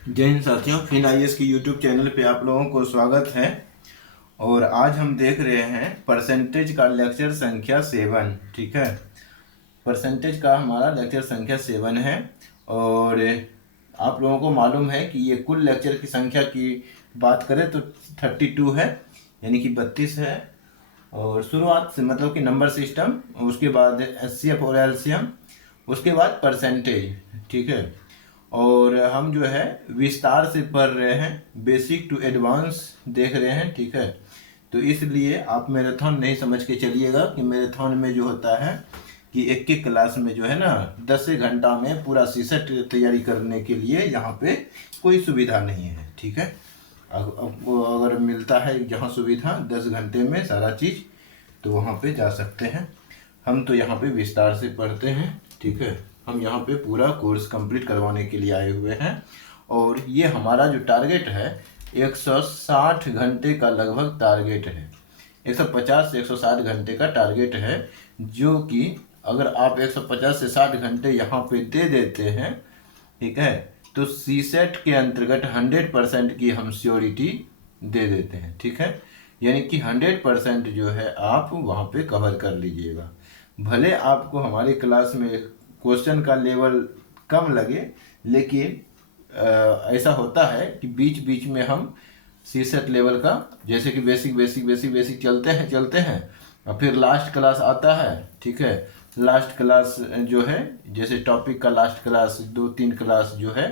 जय हिंद साथियों, fin IAS की यूट्यूब चैनल पे आप लोगों को स्वागत है। और आज हम देख रहे हैं परसेंटेज का लेक्चर संख्या 7। ठीक है, परसेंटेज का हमारा लेक्चर संख्या 7 है। और आप लोगों को मालूम है कि ये कुल लेक्चर की संख्या की बात करें तो 32 है, यानी कि 32 है। और शुरुआत से मतलब कि नंबर सिस्टम, उसके बाद एचसीएफ और एलसीएम, उसके बाद परसेंटेज। ठीक है, और हम जो है विस्तार से पढ़ रहे हैं, बेसिक टू एडवांस देख रहे हैं। ठीक है, तो इसलिए आप मैराथन नहीं समझ के चलिएगा कि मैराथन में जो होता है कि एक एक क्लास में जो है ना 10 घंटा में पूरा सीसेट तैयारी करने के लिए यहाँ पे कोई सुविधा नहीं है। ठीक है, आपको अगर मिलता है जहाँ सुविधा 10 घंटे में सारा चीज़, तो वहाँ पे जा सकते हैं। हम तो यहाँ पे विस्तार से पढ़ते हैं। ठीक है, हम यहाँ पे पूरा कोर्स कंप्लीट करवाने के लिए आए हुए हैं। और ये हमारा जो टारगेट है 160 घंटे का लगभग टारगेट है। 150 से 160 घंटे का टारगेट है, जो कि अगर आप 150 से 60 घंटे यहाँ पे दे देते हैं, ठीक है, तो सीसेट के अंतर्गत 100% की हम श्योरिटी दे देते हैं। ठीक है, यानी कि 100% जो है आप वहाँ पे कवर कर लीजिएगा। भले आपको हमारी क्लास में क्वेश्चन का लेवल कम लगे, लेकिन ऐसा होता है कि बीच बीच में हम सीसेट लेवल का, जैसे कि बेसिक बेसिक बेसिक बेसिक चलते हैं और फिर लास्ट क्लास आता है। ठीक है, लास्ट क्लास जो है, जैसे टॉपिक का लास्ट क्लास 2-3 क्लास जो है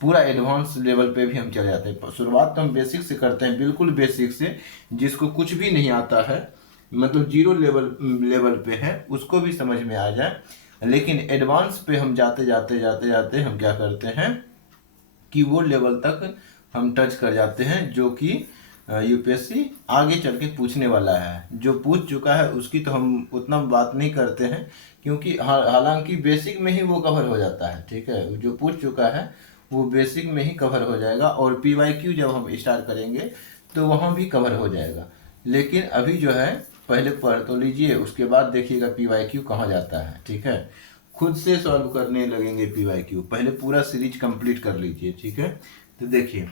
पूरा एडवांस लेवल पे भी हम चले जाते हैं। शुरुआत तो हम बेसिक से करते हैं, बिल्कुल बेसिक से। जिसको कुछ भी नहीं आता है, मतलब जीरो लेवल पे है, उसको भी समझ में आ जाए। लेकिन एडवांस पे हम जाते जाते जाते जाते हम क्या करते हैं कि वो लेवल तक हम टच कर जाते हैं, जो कि यूपीएससी आगे चल के पूछने वाला है। जो पूछ चुका है उसकी तो हम उतना बात नहीं करते हैं, क्योंकि हालांकि बेसिक में ही वो कवर हो जाता है। ठीक है, जो पूछ चुका है वो बेसिक में ही कवर हो जाएगा, और पीवाईक्यू जब हम स्टार्ट करेंगे तो वहाँ भी कवर हो जाएगा। लेकिन अभी जो है पहले पढ़ तो लीजिए, उसके बाद देखिएगा पीवाईक्यू कहाँ जाता है। ठीक है, खुद से सॉल्व करने लगेंगे पीवाईक्यू, पहले पूरा सीरीज कंप्लीट कर लीजिए। ठीक है, तो देखिए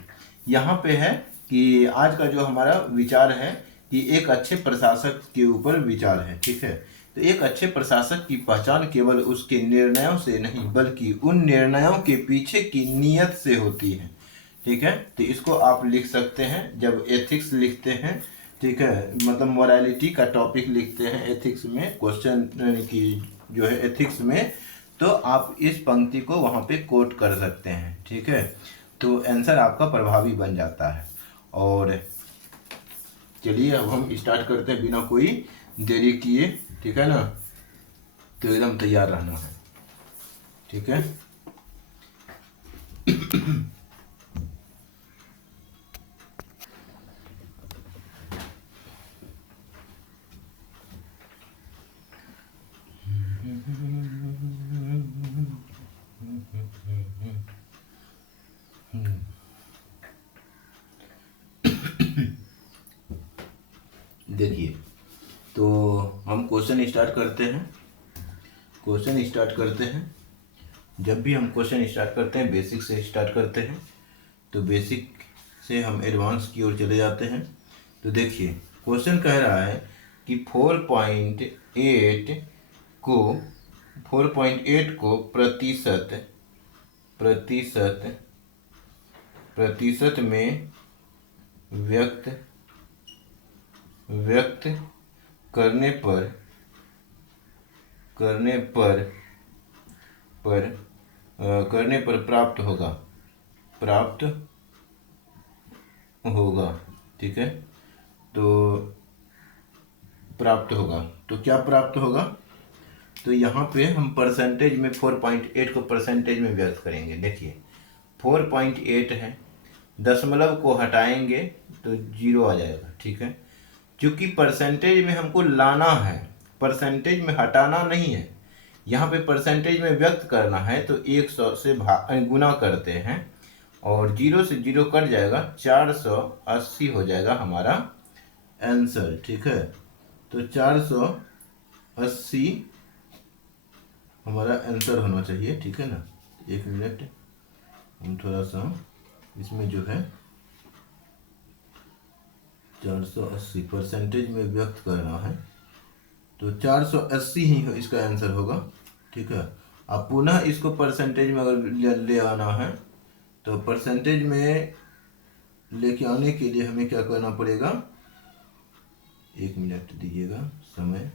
यहाँ पे है कि आज का जो हमारा विचार है कि एक अच्छे प्रशासक के ऊपर विचार है। ठीक है, तो एक अच्छे प्रशासक की पहचान केवल उसके निर्णयों से नहीं, बल्कि उन निर्णयों के पीछे की नीयत से होती है। ठीक है, तो इसको आप लिख सकते हैं जब एथिक्स लिखते हैं। ठीक है, मतलब मोरालिटी का टॉपिक लिखते हैं एथिक्स में, क्वेश्चन की जो है एथिक्स में, तो आप इस पंक्ति को वहाँ पे कोट कर सकते हैं। ठीक है, तो आंसर आपका प्रभावी बन जाता है। और चलिए अब हम स्टार्ट करते हैं बिना कोई देरी किए। ठीक है ना, तो एकदम तैयार रहना है। ठीक है, देखिए तो हम क्वेश्चन स्टार्ट करते हैं। जब भी हम क्वेश्चन स्टार्ट करते हैं बेसिक से स्टार्ट करते हैं, तो बेसिक से हम एडवांस की ओर चले जाते हैं। तो देखिए क्वेश्चन कह रहा है कि 4.8 को प्रतिशत में व्यक्त करने पर प्राप्त होगा। ठीक है, तो प्राप्त होगा, तो क्या प्राप्त होगा, तो यहाँ पे हम परसेंटेज में 4.8 को परसेंटेज में व्यक्त करेंगे। देखिए 4.8 है, दशमलव को हटाएंगे तो 0 आ जाएगा। ठीक है, क्योंकि परसेंटेज में हमको लाना है, परसेंटेज में हटाना नहीं है। यहाँ पे परसेंटेज में व्यक्त करना है तो 100 से गुना करते हैं, और 0 से 0 कट जाएगा, 480 हो जाएगा हमारा आंसर। ठीक है, तो 480 हमारा आंसर होना चाहिए। ठीक है ना, एक मिनट हम थोड़ा सा इसमें जो है 480 परसेंटेज में व्यक्त करना है, तो 480 ही इसका आंसर होगा। ठीक है, अब पुनः इसको परसेंटेज में अगर ले आना है, तो परसेंटेज में लेके आने के लिए हमें क्या करना पड़ेगा, 1 मिनट दीजिएगा समय।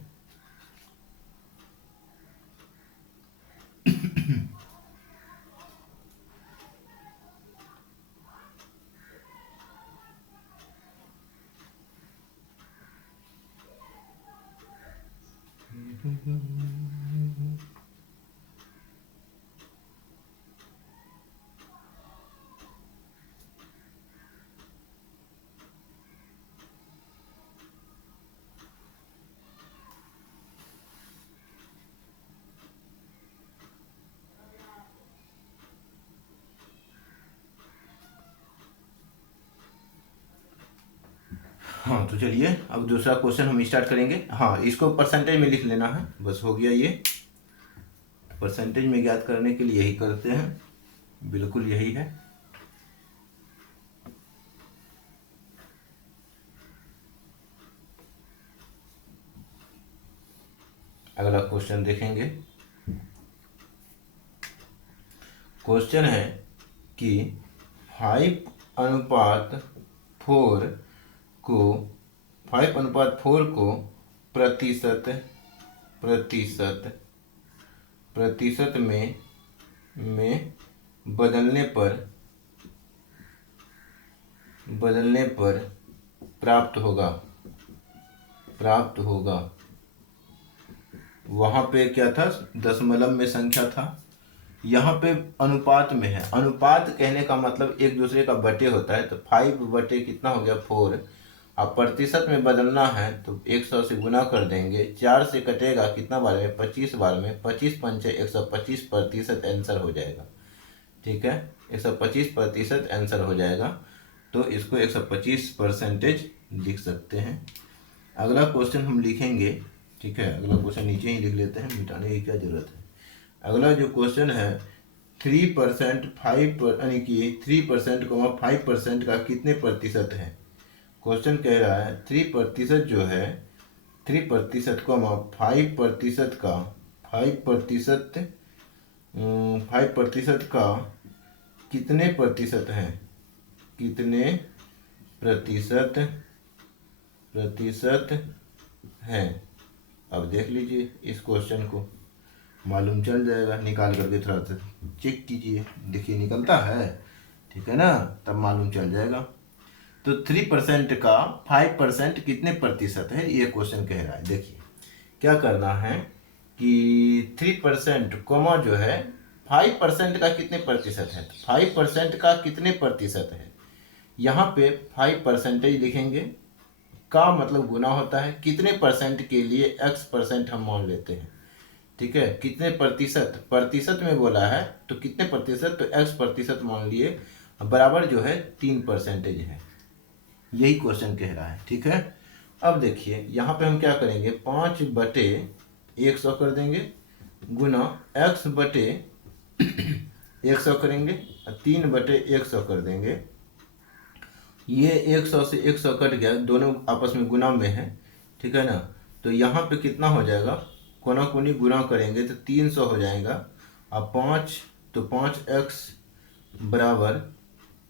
हाँ, तो चलिए अब दूसरा क्वेश्चन हम स्टार्ट करेंगे। हाँ, इसको परसेंटेज में लिख लेना है, बस हो गया। ये परसेंटेज में ज्ञात करने के लिए यही करते हैं, बिल्कुल यही है। अगला क्वेश्चन देखेंगे। क्वेश्चन है कि 5:4 को 5:4 को प्रतिशत प्रतिशत में बदलने पर प्राप्त होगा। वहाँ पे क्या था, दशमलव में संख्या था, यहाँ पे अनुपात में है। अनुपात कहने का मतलब एक दूसरे का बटे होता है, तो 5 बटे कितना हो गया 4। अब प्रतिशत में बदलना है तो 100 से गुना कर देंगे, 4 से कटेगा कितना बार में, 25 बार में, 25 पंचे 125 प्रतिशत आंसर हो जाएगा। ठीक है, 125% आंसर हो जाएगा, तो इसको 125% लिख सकते हैं। अगला क्वेश्चन हम लिखेंगे। ठीक है, अगला क्वेश्चन नीचे ही लिख लेते हैं, मिटाने की क्या जरूरत है। अगला जो क्वेश्चन है 3% 5 यानी कि 3% 5% का कितने प्रतिशत है। क्वेश्चन कह रहा है 3% जो है 3% 5% का 5% का कितने प्रतिशत है, कितने प्रतिशत है। अब देख लीजिए इस क्वेश्चन को, मालूम चल जाएगा, निकाल करके थोड़ा सा चेक कीजिए, देखिए निकलता है। ठीक है ना, तब मालूम चल जाएगा। तो 3% का 5% कितने प्रतिशत है, ये क्वेश्चन कह रहा है। देखिए क्या करना है कि 3% कोमा जो है 5% का कितने प्रतिशत है, 5% का कितने प्रतिशत है। यहाँ पे 5% लिखेंगे, का मतलब गुना होता है, कितने परसेंट के लिए x% हम मान लेते हैं। ठीक है, कितने प्रतिशत में बोला है तो कितने प्रतिशत, तो x% मान लिए, बराबर जो है 3% है। यही क्वेश्चन कह रहा है। ठीक है, अब देखिए यहाँ पे हम क्या करेंगे, 5/100 कर देंगे, गुना x/100 करेंगे, 3/100 कर देंगे। ये 100 से 100 कट गया, दोनों आपस में गुना में है। ठीक है ना, तो यहाँ पे कितना हो जाएगा, कोना कोनी गुना करेंगे तो 300 हो जाएगा। अब 5 तो 5x बराबर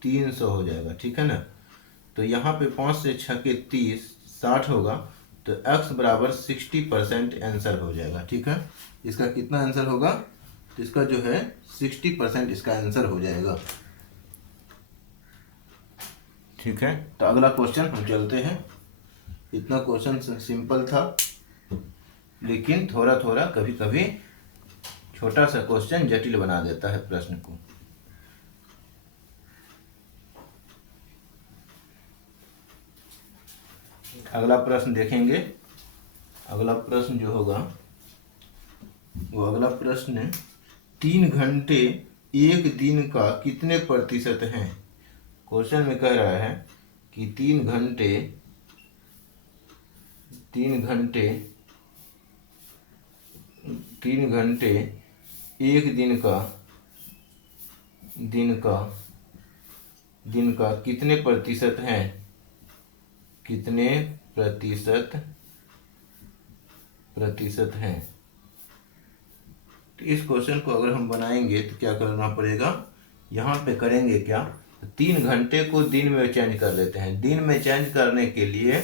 300 हो जाएगा। ठीक है ना, तो यहाँ पे 5 से 6 के 30, 60 होगा, तो x बराबर 60% आंसर हो जाएगा। ठीक है, इसका कितना आंसर होगा, तो इसका जो है 60% इसका आंसर हो जाएगा। ठीक है, तो अगला क्वेश्चन हम चलते हैं। इतना क्वेश्चन सिंपल था, लेकिन थोड़ा थोड़ा कभी कभी छोटा सा क्वेश्चन जटिल बना देता है प्रश्न को। अगला प्रश्न देखेंगे। अगला प्रश्न जो होगा वो अगला प्रश्न है, 3 घंटे एक दिन का कितने प्रतिशत हैं। क्वेश्चन में कह रहा है कि 3 घंटे एक दिन का दिन का कितने प्रतिशत हैं, कितने प्रतिशत हैं। तो इस क्वेश्चन को अगर हम बनाएंगे तो क्या करना पड़ेगा, यहाँ पे करेंगे क्या, 3 घंटे को दिन में चेंज कर लेते हैं। दिन में चेंज करने के लिए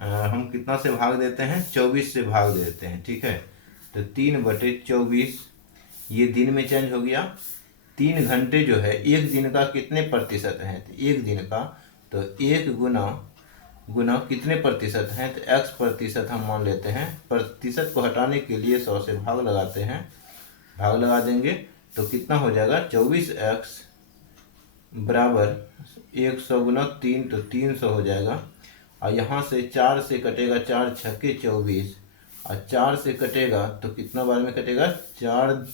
हम कितना से भाग देते हैं, 24 से भाग देते हैं, ठीक है। तो 3/24 ये दिन में चेंज हो गया। 3 घंटे जो है एक दिन का कितने प्रतिशत है, तो एक दिन का, तो 1 गुना कितने प्रतिशत हैं, तो x प्रतिशत हम मान लेते हैं। प्रतिशत को हटाने के लिए 100 से भाग लगाते हैं, भाग लगा देंगे तो कितना हो जाएगा, 24x बराबर 100 गुना 3, तो 300 हो जाएगा। और यहाँ से 4 से कटेगा, 4 छक्के 24, और 4 से कटेगा तो कितना बार में कटेगा, 4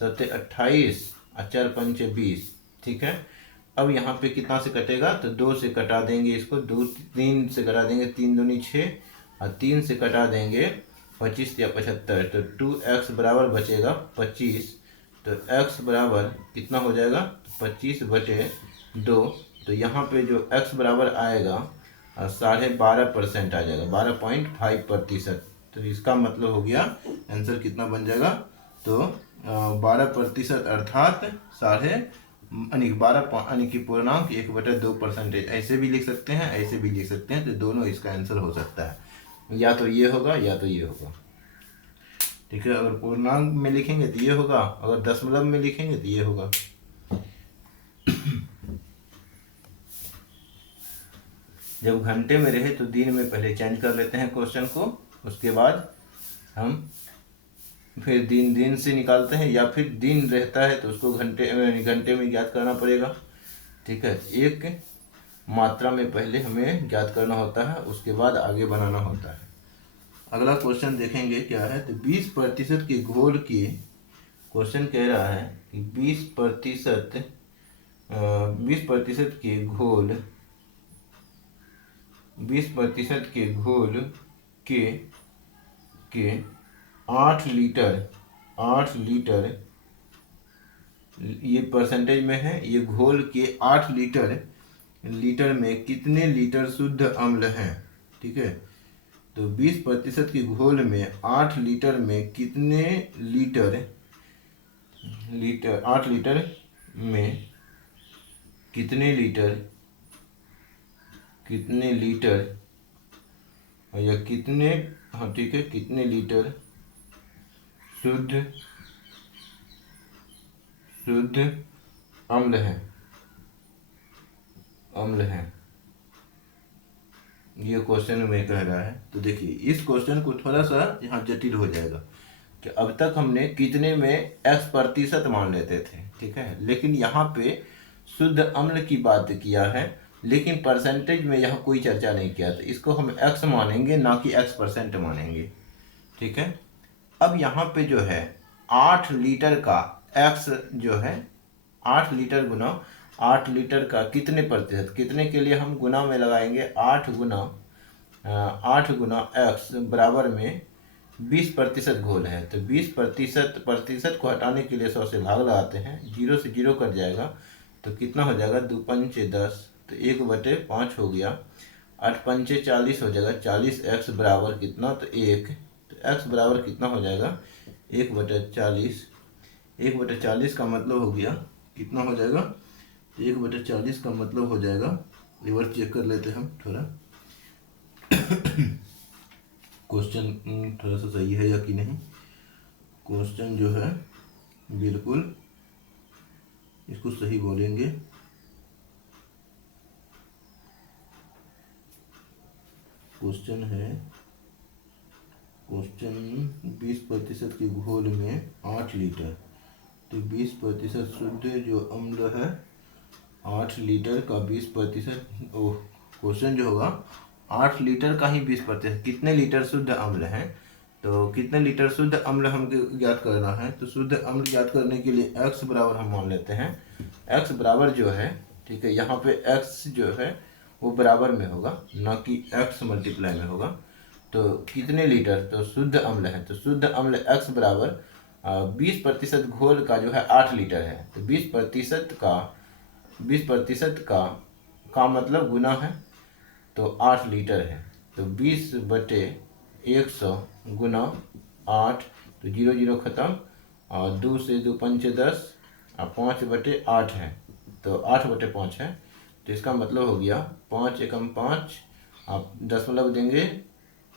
सत्ते 28 और 4 पंचे 20, ठीक है। अब यहाँ पे कितना से कटेगा, तो 2 से कटा देंगे इसको, 3 से कटा देंगे, 3 दूनी 6 और 3 से कटा देंगे 25 या 75, तो 2x बराबर बचेगा 25। तो x बराबर कितना हो जाएगा, 25/2। तो यहाँ पे जो x बराबर आएगा 12.5% आ जाएगा, 12.5%। तो इसका मतलब हो गया आंसर कितना बन जाएगा, तो 12% अर्थात 12 कि 1/2%। ऐसे भी लिख सकते हैं, ऐसे भी लिख सकते हैं, तो दोनों इसका आंसर हो सकता है, या तो ये होगा या तो ये होगा, ठीक है। अगर पूर्णांक में लिखेंगे तो ये होगा, अगर दशमलव में लिखेंगे तो ये होगा। जब घंटे में रहे तो दिन में पहले चेंज कर लेते हैं क्वेश्चन को, उसके बाद हम फिर दिन से निकालते हैं, या फिर दिन रहता है तो उसको घंटे में ज्ञात करना पड़ेगा, ठीक है। एक मात्रा में पहले हमें ज्ञात करना होता है, उसके बाद आगे बनाना होता है। अगला क्वेश्चन देखेंगे क्या है, तो 20% के घोल की, क्वेश्चन कह रहा है कि 20% के घोल 20% के घोल के 8 लीटर, ये परसेंटेज में है, ये घोल के 8 लीटर में कितने लीटर शुद्ध अम्ल हैं, ठीक है। तो 20% के घोल में 8 लीटर में कितने लीटर 8 लीटर में कितने लीटर या कितने, हाँ ठीक है, कितने लीटर शुद्ध अम्ल है, ये क्वेश्चन में कह रहा है। तो देखिए इस क्वेश्चन को थोड़ा सा यहाँ जटिल हो जाएगा कि अब तक हमने कितने में x% मान लेते थे, ठीक है, लेकिन यहाँ पे शुद्ध अम्ल की बात किया है, लेकिन परसेंटेज में यहाँ कोई चर्चा नहीं किया, तो इसको हम x मानेंगे, ना कि x% मानेंगे, ठीक है। अब यहाँ पे जो है 8 लीटर का x जो है 8 लीटर गुना 8 लीटर का कितने प्रतिशत, कितने के लिए हम गुना में लगाएंगे, 8 गुना x बराबर में 20% घोल है। तो 20% को हटाने के लिए 100 से भाग लगाते हैं, 0 से 0 कट जाएगा, तो कितना हो जाएगा, 2 पंचे 10, तो 1/5 हो गया, 8 पंचे 40 हो जाएगा, 40x बराबर कितना, तो 1, तो x बराबर कितना हो जाएगा, 1/40। 1/40 का मतलब हो गया, कितना हो जाएगा, 1/40 का मतलब हो जाएगा, एक बार चेक कर लेते हैं हम थोड़ा क्वेश्चन थोड़ा सा सही है या कि नहीं। क्वेश्चन जो है बिल्कुल इसको सही बोलेंगे, क्वेश्चन 20% के घोल में 8 लीटर, तो 20% शुद्ध जो अम्ल है 8 लीटर का 20%, क्वेश्चन जो होगा 8 लीटर का ही 20%, कितने लीटर शुद्ध अम्ल है, तो कितने लीटर शुद्ध अम्ल हमको ज्ञात करना है। तो शुद्ध अम्ल ज्ञात करने के लिए x बराबर हम मान लेते हैं, x बराबर जो है, ठीक है, यहाँ पे x जो है वो बराबर में होगा, ना कि x मल्टीप्लाई में होगा। तो कितने लीटर, तो शुद्ध अम्ल है, तो शुद्ध अम्ल x बराबर 20% घोल का जो है 8 लीटर है, तो 20% का का मतलब गुना है, तो 8 लीटर है। तो 20/100 गुना 8, तो 0 0 खत्म, और 2 से 2 पंचे 10, और 5/8 है, तो 8/5 है। तो इसका मतलब हो गया 5 एकम 5, आप दशमलव देंगे,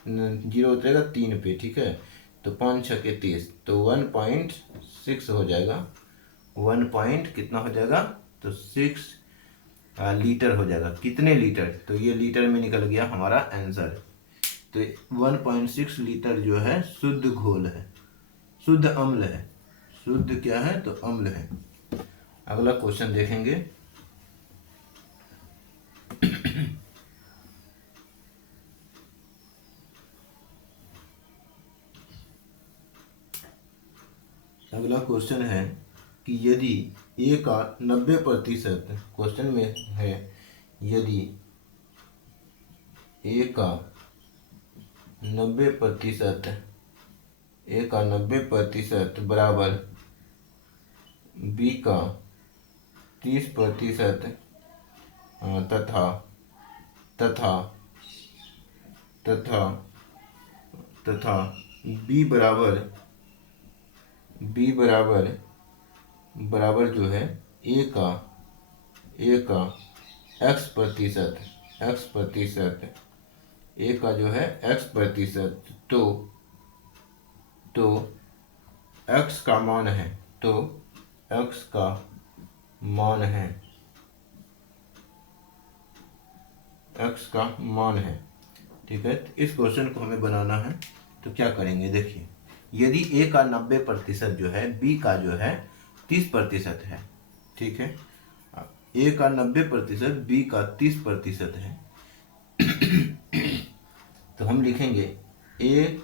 0 उतरेगा 3 पे, ठीक है। तो 5 छके 30, तो 1.6 हो जाएगा। 1 पॉइंट कितना हो जाएगा, तो 6 लीटर हो जाएगा। कितने लीटर, तो ये लीटर में निकल गया हमारा आंसर। तो 1.6 लीटर जो है शुद्ध घोल है, शुद्ध अम्ल है। शुद्ध क्या है, तो अम्ल है। अगला क्वेश्चन देखेंगे। अगला क्वेश्चन है कि यदि ए का 90%, क्वेश्चन में है यदि ए का 90%, ए का 90% बराबर बी का 30% तथा तथा तथा तथा बी बराबर बराबर जो है ए का x%, ए का जो है x%, तो x का मान है, तो x का मान है, x का मान है, ठीक है। तो इस क्वेश्चन को हमें बनाना है, तो क्या करेंगे, देखिए। यदि ए का 90% जो है, बी का जो है 30% है, ठीक है। ए का 90%, बी का 30% है। तो हम लिखेंगे ए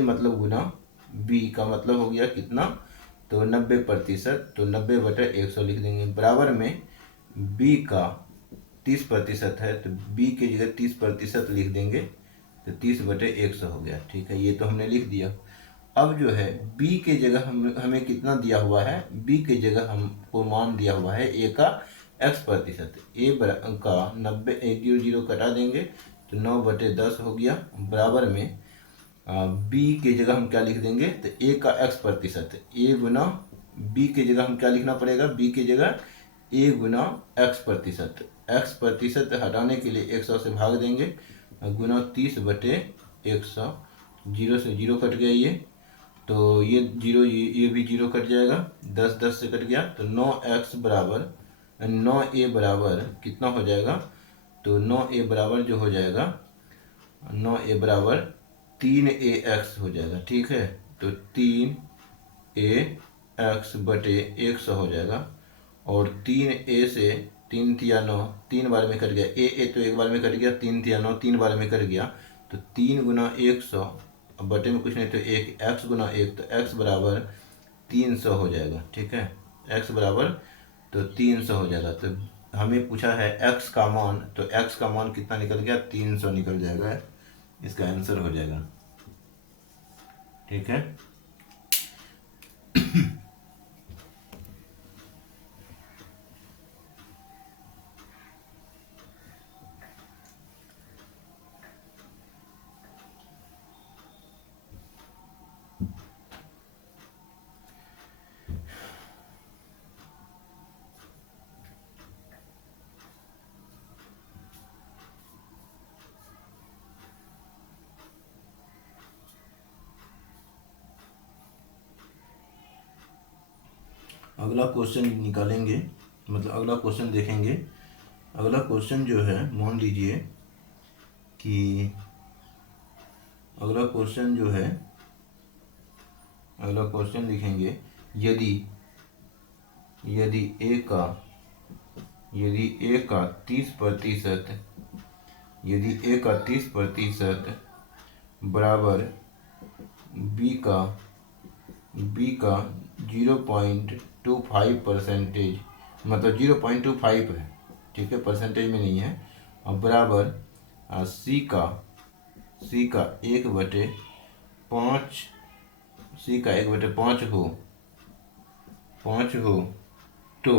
मतलब गुना बी का मतलब हो गया कितना, तो 90%, तो 90/100 लिख देंगे। बराबर में बी का 30% है, तो बी की जगह 30% लिख देंगे, तो 30/100 हो गया, ठीक है। ये तो हमने लिख दिया। अब जो है बी के जगह हमें कितना दिया हुआ है, बी के जगह हमको मान दिया हुआ है ए का x%। का 90, 1 0 0 कटा देंगे, तो 9/10 हो गया। बराबर में बी के जगह हम क्या लिख देंगे, तो ए का x%, ए गुना बी के जगह हम क्या लिखना पड़ेगा, बी के जगह ए गुना x%। x% हटाने के लिए 100 से भाग देंगे, गुना 30/100, 0 से 0 कट गया ये, तो ये 0, ये भी 0 कट जाएगा, 10 10 से कट गया, तो 9a बराबर कितना हो जाएगा, तो 9a बराबर जो हो जाएगा, 9a बराबर 3ax हो जाएगा, ठीक है। तो 3ax/100 हो जाएगा, और 3a से 3 तिया 9, 3 बार में कट गया, ए तो एक बार में कट गया, 3 तिया 9, 3 बार में कट गया, तो 3 गुना 100, अब बटे में कुछ नहीं, तो 1, x गुना 1, तो x बराबर 300 हो जाएगा, ठीक है। x बराबर तो 300 हो जाएगा। तो हमें पूछा है x का मान, तो x का मान कितना निकल गया, 300 निकल जाएगा, इसका आंसर हो जाएगा, ठीक है। अगला क्वेश्चन निकालेंगे, मतलब अगला क्वेश्चन देखेंगे। अगला क्वेश्चन जो है, मान लीजिए कि अगला क्वेश्चन जो है, अगला क्वेश्चन लिखेंगे। यदि यदि ए का 30%, यदि ए का 30% बराबर बी का 0.25%, मतलब 0.25 है, ठीक है, परसेंटेज में नहीं है, और बराबर सी का 1/5, सी का 1/5 हो, तो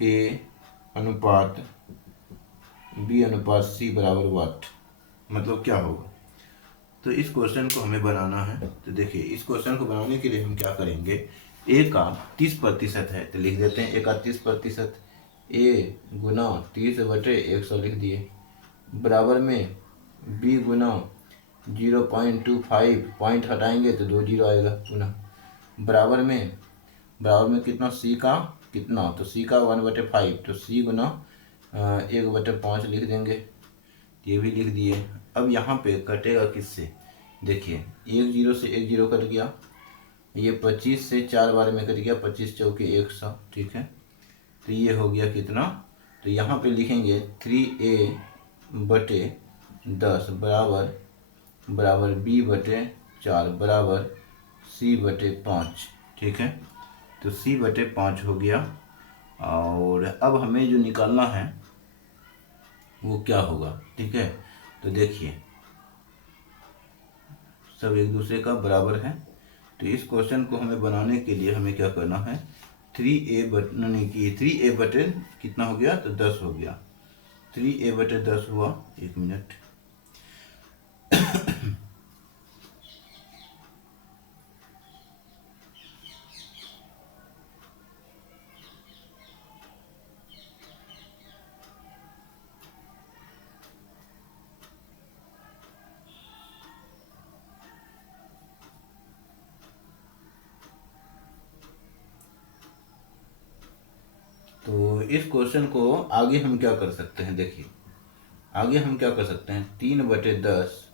ए अनुपात बी अनुपात सी बराबर वाट, मतलब क्या होगा। तो इस क्वेश्चन को हमें बनाना है। तो देखिए, इस क्वेश्चन को बनाने के लिए हम क्या करेंगे, ए का 30% है तो लिख देते हैं ए का 30%, ए गुना 30/100 लिख दिए, बराबर में बी गुना 0.25, पॉइंट हटाएंगे तो 2 जीरो आएगा पुनः, बराबर में कितना, सी का कितना, तो सी का 1/5, तो सी गुना 1/5 लिख देंगे, ये भी लिख दिए। अब यहाँ पे कटेगा किससे, देखिए 1 जीरो से 1 जीरो कट गया, ये 25 से 4 बार में कट गया, 25 चौके 100, ठीक है। तो ये हो गया कितना, तो यहाँ पे लिखेंगे 3a/10 बराबर b/4 बराबर c/5, ठीक है। तो c/5 हो गया। और अब हमें जो निकालना है वो क्या होगा, ठीक है। तो देखिए सब एक दूसरे का बराबर है। तो इस क्वेश्चन को हमें बनाने के लिए हमें क्या करना है, 3a/10 कितना हो गया, तो 10 हो गया, 3a/10 हुआ, 1 मिनट। तो इस क्वेश्चन को आगे हम क्या कर सकते हैं, देखिए आगे हम क्या कर सकते हैं, 3/10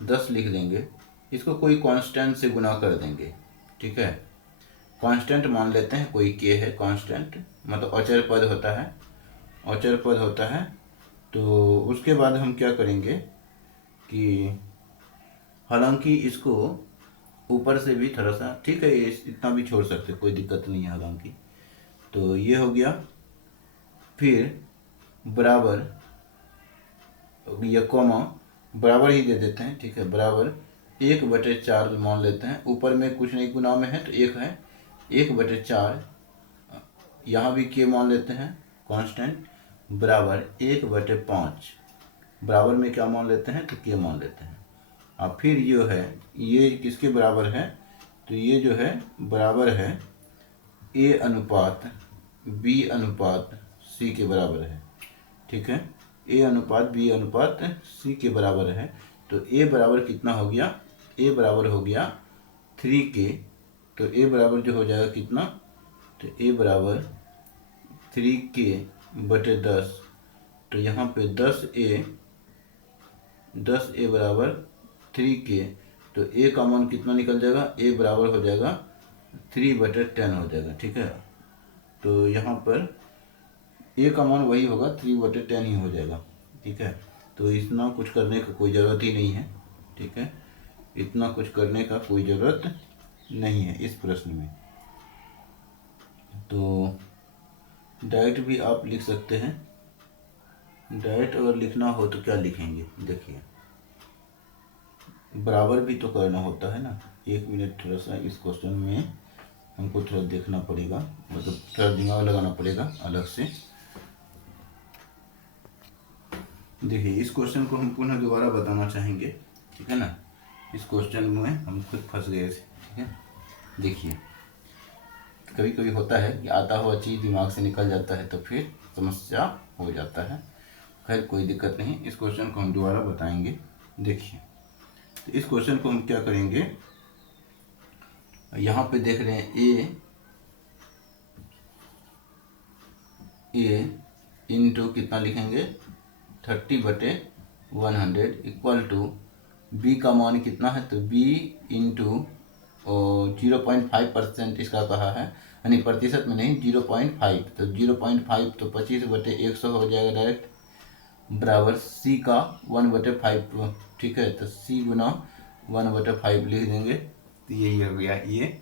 10 लिख देंगे, इसको कोई कांस्टेंट से गुना कर देंगे, ठीक है। कांस्टेंट मान लेते हैं, कोई के है कांस्टेंट, मतलब अचर पद होता है, अचर पद होता है। तो उसके बाद हम क्या करेंगे कि हालांकि इसको ऊपर से भी थोड़ा सा, ठीक है, ये इतना भी छोड़ सकते, कोई दिक्कत नहीं है हालांकि। तो ये हो गया, फिर बराबर, ये कॉमा बराबर ही दे देते हैं, ठीक है, बराबर 1/4 मान लेते हैं, ऊपर में कुछ नहीं गुना में है तो 1 है, 1/4, यहाँ भी के मान लेते हैं कांस्टेंट, बराबर 1/5, बराबर में क्या मान लेते हैं, तो के मान लेते हैं। अब फिर ये है, ये किसके बराबर है, तो ये जो है बराबर है ए अनुपात बी अनुपात सी के बराबर है, ठीक है। ए अनुपात बी अनुपात सी के बराबर है। तो ए बराबर कितना हो गया, ए बराबर हो गया 3k, तो ए बराबर जो हो जाएगा कितना, तो ए बराबर 3k/10, तो यहाँ पे 10a बराबर 3k, तो ए का मान कितना निकल जाएगा, ए बराबर हो जाएगा 3/10 हो जाएगा, ठीक है। तो यहाँ पर ए का मान वही होगा, 3/10 ही हो जाएगा, ठीक है। तो इतना कुछ करने का कोई ज़रूरत ही नहीं है, ठीक है, इतना कुछ करने का कोई ज़रूरत नहीं है इस प्रश्न में। तो डायरेक्ट भी आप लिख सकते हैं, डायरेक्ट अगर लिखना हो तो क्या लिखेंगे, देखिए बराबर भी तो करना होता है ना। 1 मिनट, थोड़ा सा इस क्वेश्चन में हमको थोड़ा देखना पड़ेगा, मतलब थोड़ा दिमाग लगाना पड़ेगा अलग से। देखिए इस क्वेश्चन को हम पुनः दोबारा बताना चाहेंगे, ठीक है ना। इस क्वेश्चन में हम खुद फंस गए थे, ठीक है। देखिए कभी कभी होता है कि आता हुआ चीज़ दिमाग से निकल जाता है तो फिर समस्या हो जाता है। खैर कोई दिक्कत नहीं, इस क्वेश्चन को हम दोबारा बताएंगे। देखिए तो इस क्वेश्चन को हम क्या करेंगे, यहाँ पे देख रहे हैं ए इंटू कितना लिखेंगे, 30/100 इक्वल टू बी का मान कितना है, तो बी इंटू 0.5% इसका कहा है, यानी प्रतिशत में नहीं, 0.5, तो 0.5 तो 25/100 हो जाएगा डायरेक्ट, बराबर सी का 1/5, ठीक है। तो सी गुना 1/5 लिख देंगे, तो यही हो गया ये।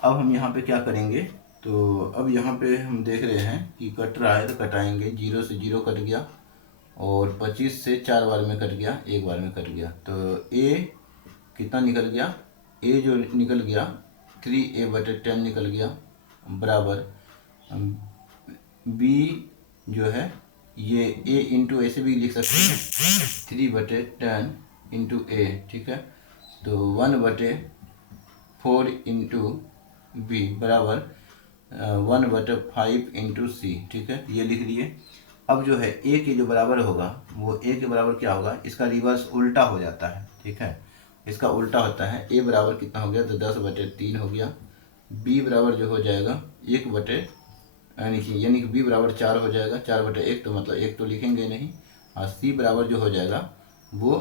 अब हम यहाँ पे क्या करेंगे, तो अब यहाँ पे हम देख रहे हैं कि कट रहा है तो कटाएंगे, 0 से 0 कट गया और 25 से 4 बार में कट गया, 1 बार में कट गया, तो ए कितना निकल गया, ए जो निकल गया 3a/10 निकल गया, बराबर बी जो है ये ए इंटू ऐसे भी लिख सकते हैं 3/10 इंटू ए, ठीक है। तो 1/4 इंटू बी बराबर 1/5 इंटू सी, ठीक है, ये लिख लिए। अब जो है ए के जो बराबर होगा वो ए के बराबर क्या होगा, इसका रिवर्स उल्टा हो जाता है, ठीक है। इसका उल्टा होता है, ए बराबर कितना हो गया, तो 10/3 हो गया। बी बराबर जो हो जाएगा 1 यानी कि बी बराबर 4 हो जाएगा, 4/1, तो मतलब 1 तो लिखेंगे नहीं। और सी बराबर जो हो जाएगा वो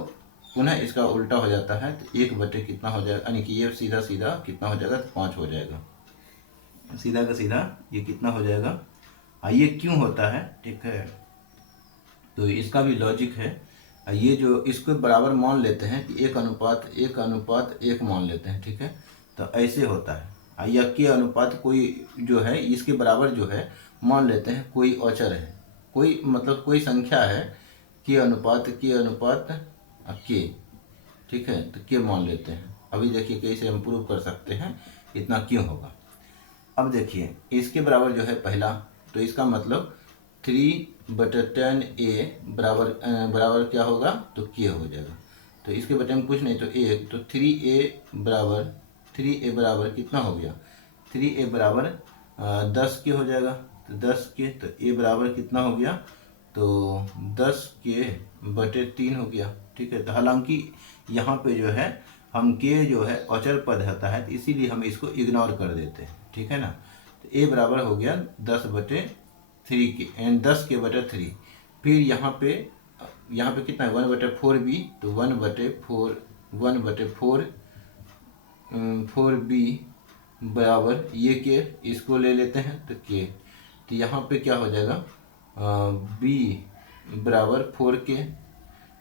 पुनः इसका उल्टा हो जाता है, तो 1 कितना हो जाएगा, यानी कि ये सीधा सीधा कितना हो जाएगा, तो 5 हो जाएगा। सीधा का सीधा ये कितना हो जाएगा। ये क्यों होता है, ठीक है, तो इसका भी लॉजिक है। ये जो इसको बराबर मान लेते हैं कि 1:1 मान लेते हैं, ठीक है, तो ऐसे होता है। या के अनुपात कोई जो है इसके बराबर जो है मान लेते हैं कोई औचर है, कोई मतलब कोई संख्या है, के अनुपात के, ठीक है, तो के मान लेते हैं। अभी देखिए कैसे हम प्रूव कर सकते हैं इतना क्यों होगा। अब देखिए इसके बराबर जो है पहला, तो इसका मतलब 3/10 ए बराबर क्या होगा, तो के हो जाएगा। तो इसके बटे में कुछ नहीं तो 1, तो 3a बराबर कितना हो गया, 3a बराबर 10 के हो जाएगा। तो 10 के, तो ए बराबर कितना हो गया, तो 10/3 हो गया, ठीक है। तो हालांकि यहाँ पे जो है हम के जो है औचर पद होता है, तो इसीलिए हम इसको इग्नोर कर देते हैं, ठीक है ना। तो ए बराबर हो गया 10/3 के, 10/3। फिर यहाँ पे कितना है 1/4 बी, तो 1/4 बी बराबर ये के, इसको ले लेते हैं तो के, तो यहाँ पे क्या हो जाएगा बी बराबर 4 के,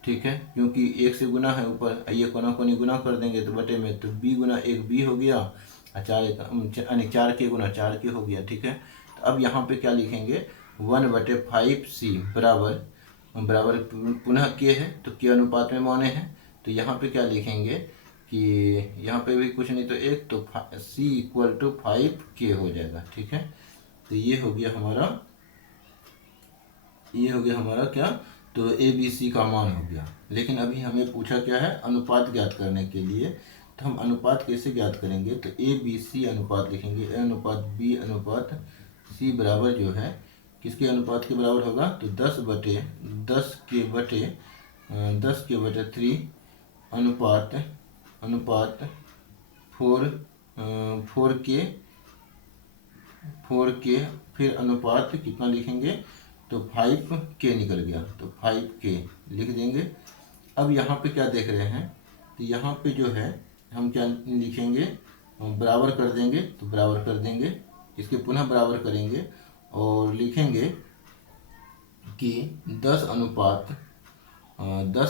ठीक है, क्योंकि 1 से गुना है ऊपर, ये कोना कोनी गुना कर देंगे तो बटे में, तो बी गुना 1 बी हो गया, और 4 के गुना 4 के हो गया, ठीक है। तो अब यहाँ पे क्या लिखेंगे 1/5 सी बराबर पुनः के है, तो के अनुपात में माने हैं, तो यहाँ पे क्या लिखेंगे कि यहाँ पे भी कुछ नहीं तो 1, तो सी इक्वल टू 5 के हो जाएगा, ठीक है। तो ये हो गया हमारा क्या, तो ए बी सी का मान हो गया। लेकिन अभी हमें पूछा क्या है, अनुपात ज्ञात करने के लिए। तो हम अनुपात कैसे ज्ञात करेंगे, तो ए बी सी अनुपात लिखेंगे, ए अनुपात बी अनुपात सी बराबर जो है किसके अनुपात के बराबर होगा, तो 10/3 अनुपात 4 के, फिर अनुपात कितना लिखेंगे, तो 5 के निकल गया, तो 5 के लिख देंगे। अब यहाँ पे क्या देख रहे हैं, तो यहाँ पे जो है हम क्या लिखेंगे, बराबर कर देंगे, तो बराबर कर देंगे, इसके पुनः बराबर करेंगे और लिखेंगे कि 10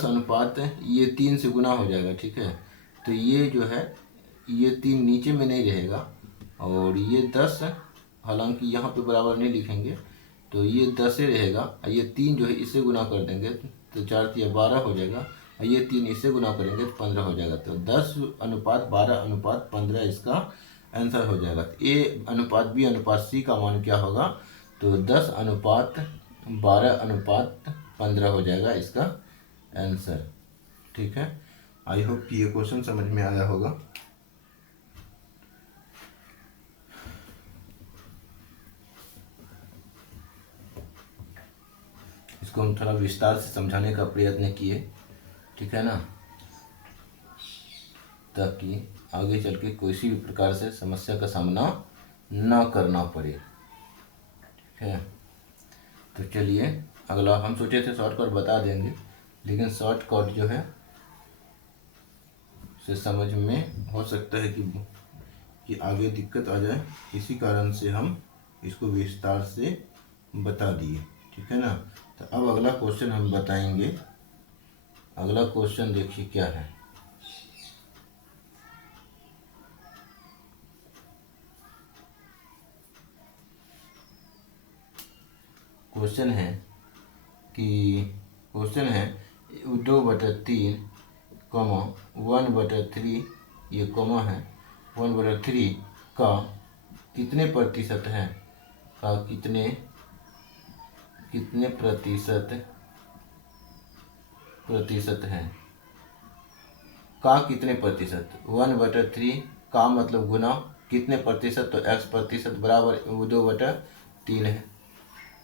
अनुपात ये 3 से गुना हो जाएगा, ठीक है। तो ये जो है ये 3 नीचे में नहीं रहेगा, और ये 10 हालांकि यहाँ पे बराबर नहीं लिखेंगे, तो ये 10 ही रहेगा। ये 3 जो है इससे गुना कर देंगे तो 4×3 = 12 हो जाएगा, और ये 3 इससे गुना करेंगे तो 15 हो जाएगा। तो 10:12:15 इसका आंसर हो जाएगा। तो ए अनुपात बी अनुपात सी का मान क्या होगा, तो 10:12:15 हो जाएगा इसका आंसर, ठीक है। आई होप कि ये क्वेश्चन समझ में आया होगा। इसको हम थोड़ा विस्तार से समझाने का प्रयत्न किए, ठीक है ना, ताकि आगे चल के किसी भी प्रकार से समस्या का सामना ना करना पड़े, ठीक है। तो चलिए अगला, हम सोचे थे शॉर्टकट बता देंगे, लेकिन शॉर्टकट जो है से समझ में हो सकता है कि आगे दिक्कत आ जाए, इसी कारण से हम इसको विस्तार से बता दिए, ठीक है ना। तो अब अगला क्वेश्चन हम बताएंगे। अगला क्वेश्चन देखिए क्या है, क्वेश्चन है 2/3, 1/3, ये कॉमा है, 1/3 का कितने प्रतिशत है, का कितने कितने प्रतिशत है। का कितने प्रतिशत, 1/3 का मतलब गुना कितने प्रतिशत, तो x प्रतिशत बराबर 2/3 है।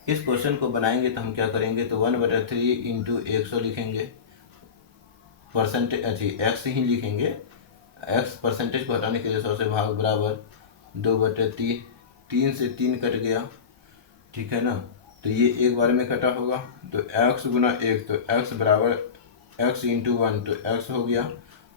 इस क्वेश्चन को बनाएंगे तो हम क्या करेंगे, तो 1/3 इंटू 100 लिखेंगे, परसेंटेज अच्छी x ही लिखेंगे, x परसेंटेज को हटाने के लिए 100 से भाग बराबर 2/3, 3 से 3 कट गया, ठीक है ना। तो ये एक बार में कटा होगा, तो x गुना 1, तो x बराबर x इंटू 1, तो x हो गया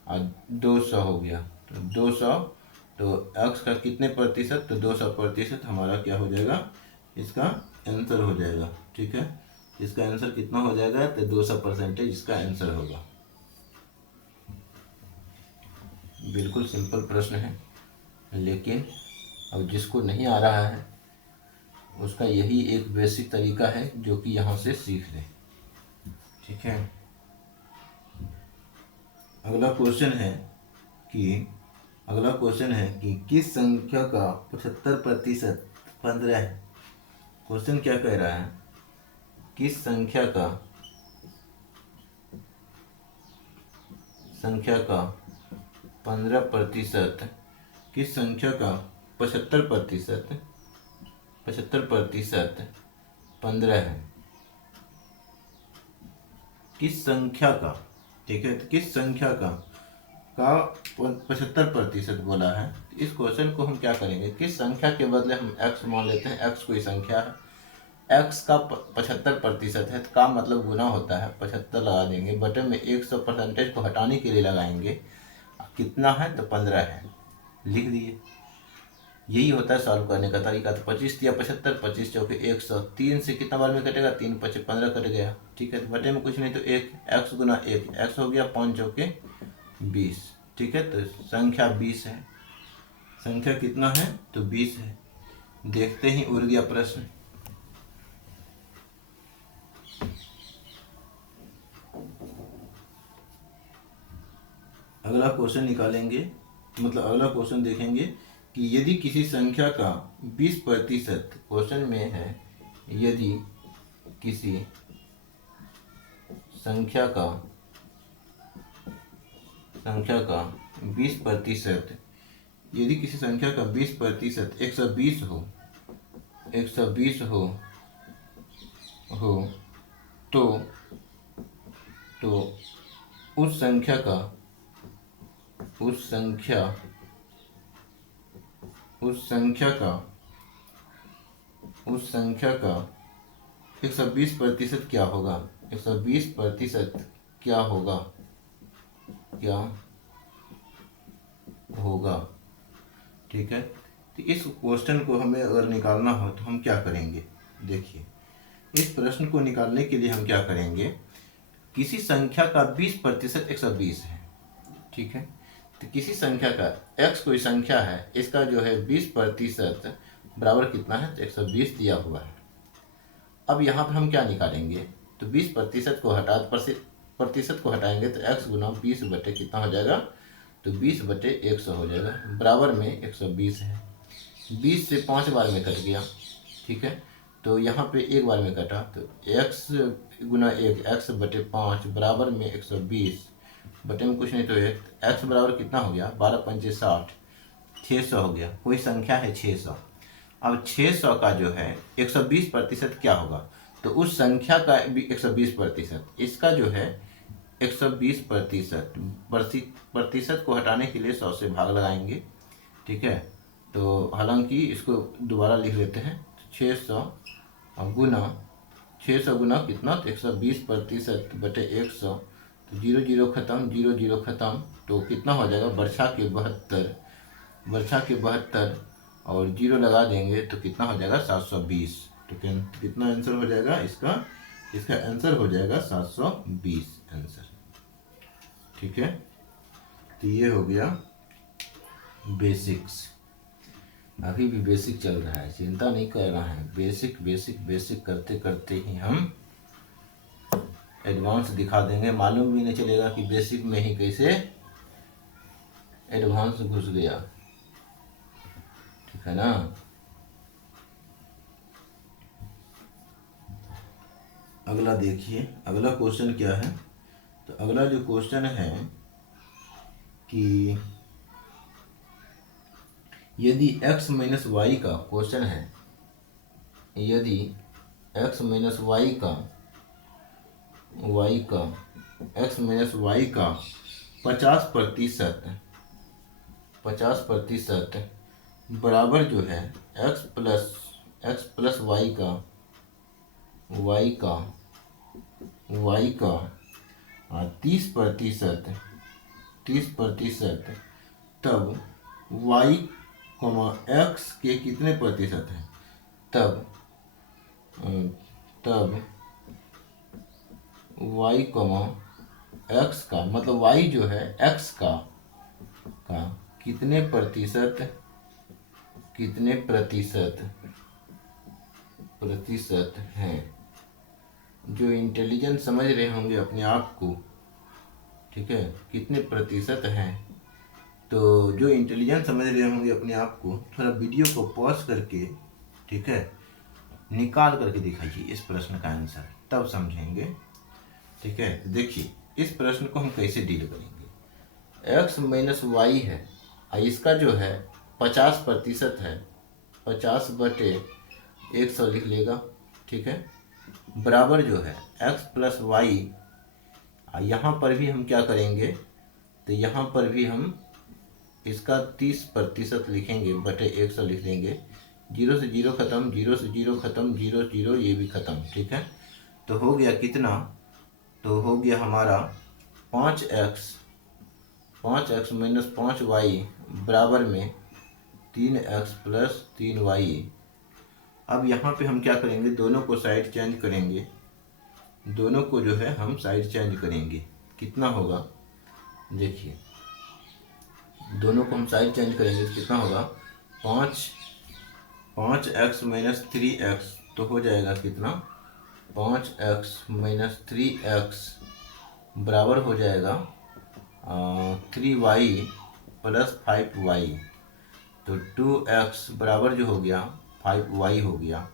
और 200 हो गया, तो 200, तो x का कितने प्रतिशत, तो 200% हमारा क्या हो जाएगा, इसका आंसर हो जाएगा, ठीक है। इसका आंसर कितना हो जाएगा, तो 200% इसका आंसर होगा। बिल्कुल सिंपल प्रश्न है, लेकिन अब जिसको नहीं आ रहा है उसका यही एक बेसिक तरीका है जो कि यहाँ से सीख लें, ठीक है। अगला क्वेश्चन है कि किस संख्या का 75% 15 है। क्वेश्चन क्या कह रहा है, किस संख्या का 15%, किस संख्या का 75% 15 है। किस संख्या का, ठीक है, तो किस संख्या का 75% बोला है। इस क्वेश्चन को हम क्या करेंगे, किस संख्या के बदले हम x मान लेते हैं, x कोई संख्या है, x का 75% है, तो का मतलब गुना होता है, 75 लगा देंगे, बटे में 100% को हटाने के लिए लगाएंगे, कितना है, तो 15 है, लिख दिए। यही होता है सॉल्व करने का तरीका। तो 25 या 75, 25 चौके 100, 3 से कितना बार में कटेगा, 3 5 15 कट गया, ठीक है। तो बटे में कुछ नहीं, तो 1 x गुना 1 x हो गया, 5 चौके 20, ठीक है। तो संख्या 20 है, संख्या कितना है, तो 20 है। देखते ही उड़ गया प्रश्न। अगला क्वेश्चन निकालेंगे, मतलब अगला क्वेश्चन देखेंगे कि यदि किसी संख्या का 20%, क्वेश्चन में है यदि किसी संख्या का 20%, यदि किसी संख्या का 20% 120 हो, 120 हो तो उस संख्या का 120% क्या होगा, 120% क्या होगा, ठीक है। तो इस क्वेश्चन को हमें अगर निकालना हो तो हम क्या करेंगे, देखिए इस प्रश्न को निकालने के लिए हम क्या करेंगे, किसी संख्या का 20% 120 है, ठीक है। तो किसी संख्या का x कोई संख्या है, इसका जो है 20% बराबर कितना है, तो 120 दिया हुआ है। अब यहाँ पर हम क्या निकालेंगे, तो 20% को प्रतिशत को हटाएंगे, तो x गुना 20 बटे कितना हो जाएगा, तो 20/100 हो जाएगा, बराबर में 120 है। 20 से 5 बार में कट गया, ठीक है। तो यहाँ पे एक बार में कटा, तो x गुना 1 x/5 बराबर में 120, बटे में कुछ नहीं, तो x बराबर कितना हो गया, 12 पंचे 60, 600 हो गया। कोई संख्या है 600। अब 600 का जो है 120% क्या होगा, तो उस संख्या का 120%, इसका जो है 120%, को हटाने के लिए 100 से भाग लगाएंगे, ठीक है। तो हालांकि इसको दोबारा लिख लेते हैं, 600 गुना कितना, तो 120% बटे 100, तो 0 0 खत्म, 0 0 खत्म, तो कितना हो जाएगा, बरछा के 72 और 0 लगा देंगे तो कितना हो जाएगा, 720। तो कितना आंसर हो जाएगा इसका आंसर हो जाएगा 720 आंसर, ठीक है। तो ये हो गया बेसिक्स। अभी भी बेसिक चल रहा है, चिंता नहीं करना है, बेसिक करते करते ही हम एडवांस दिखा देंगे। मालूम भी नहीं चलेगा कि बेसिक में ही कैसे एडवांस घुस गया, ठीक है ना। अगला देखिए, अगला क्वेश्चन क्या है। तो अगला जो क्वेश्चन है कि यदि x माइनस वाई का क्वेश्चन है, यदि x माइनस वाई का x माइनस वाई का 50% बराबर जो है x प्लस वाई का 30%, तब y x के कितने प्रतिशत है, तब y x का मतलब y जो है x का कितने प्रतिशत है। जो इंटेलिजेंट समझ रहे होंगे अपने आप को, ठीक है, कितने प्रतिशत हैं, तो जो इंटेलिजेंट समझ रहे होंगे अपने आप को, थोड़ा वीडियो को पॉज करके, ठीक है, निकाल करके दिखाइए इस प्रश्न का आंसर, तब समझेंगे। ठीक है, देखिए इस प्रश्न को हम कैसे डील करेंगे। x माइनस वाई है और इसका जो है 50% है, 50/100 लिख लेगा। ठीक है, बराबर जो है x प्लस वाई, यहाँ पर भी हम क्या करेंगे, तो यहाँ पर भी हम इसका 30% लिखेंगे, बटे 100 लिख देंगे। 0 से 0 खत्म, 0 से 0 खत्म, 0 0 ये भी खत्म। ठीक है, तो हो गया कितना, तो हो गया हमारा 5x माइनस 5y बराबर में 3x प्लस 3y। अब यहाँ पे हम क्या करेंगे, दोनों को साइड चेंज करेंगे, दोनों को जो है हम साइड चेंज करेंगे। कितना होगा, देखिए दोनों को हम साइड चेंज करेंगे तो कितना होगा, 5x माइनस 3x, तो हो जाएगा कितना, 5x माइनस 3x बराबर हो जाएगा 3y प्लस 5y। तो 2x बराबर जो हो गया 5y हो गया।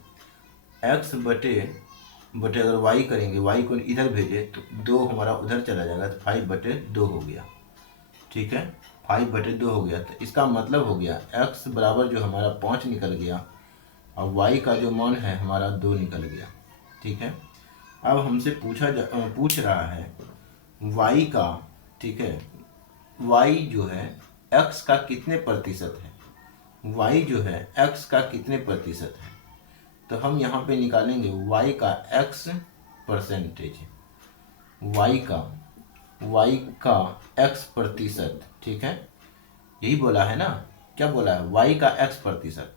x बटे अगर y करेंगे, y को इधर भेजे तो 2 हमारा उधर चला जाएगा, तो 5/2 हो गया। ठीक है, 5/2 हो गया। तो इसका मतलब हो गया x बराबर जो हमारा 5 निकल गया और y का जो मान है हमारा 2 निकल गया। ठीक है, अब हमसे पूछ रहा है y का, ठीक है, y जो है x का कितने प्रतिशत है, y जो है x का कितने प्रतिशत है। तो हम यहाँ पे निकालेंगे y का x परसेंटेज, y का x प्रतिशत। ठीक है, यही बोला है ना, क्या बोला है, y का x प्रतिशत।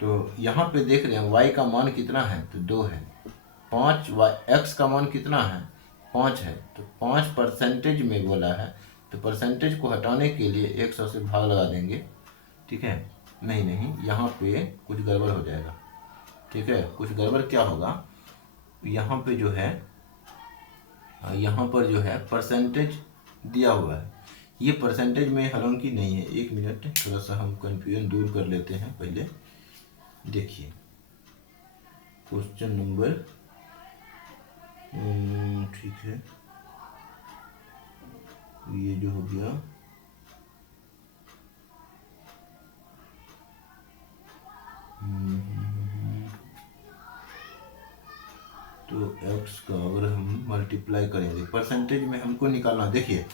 तो यहाँ पे देख रहे हैं y का मान कितना है, तो 2 है। 5 x का मान कितना है, 5 है। तो 5% में बोला है, तो परसेंटेज को हटाने के लिए 100 से भाग लगा देंगे। ठीक है, नहीं यहाँ पे कुछ गड़बड़ हो जाएगा। ठीक है, कुछ गड़बड़ क्या होगा, यहाँ पे जो है, यहाँ पर जो है परसेंटेज दिया हुआ है, ये परसेंटेज में हालांकि नहीं है। 1 मिनट, थोड़ा सा हम कन्फ्यूजन दूर कर लेते हैं पहले। देखिए क्वेश्चन नंबर, ठीक है, ये जो हो गया, तो x का अगर हम मल्टीप्लाई करेंगे, परसेंटेज में हमको निकालना। देखिए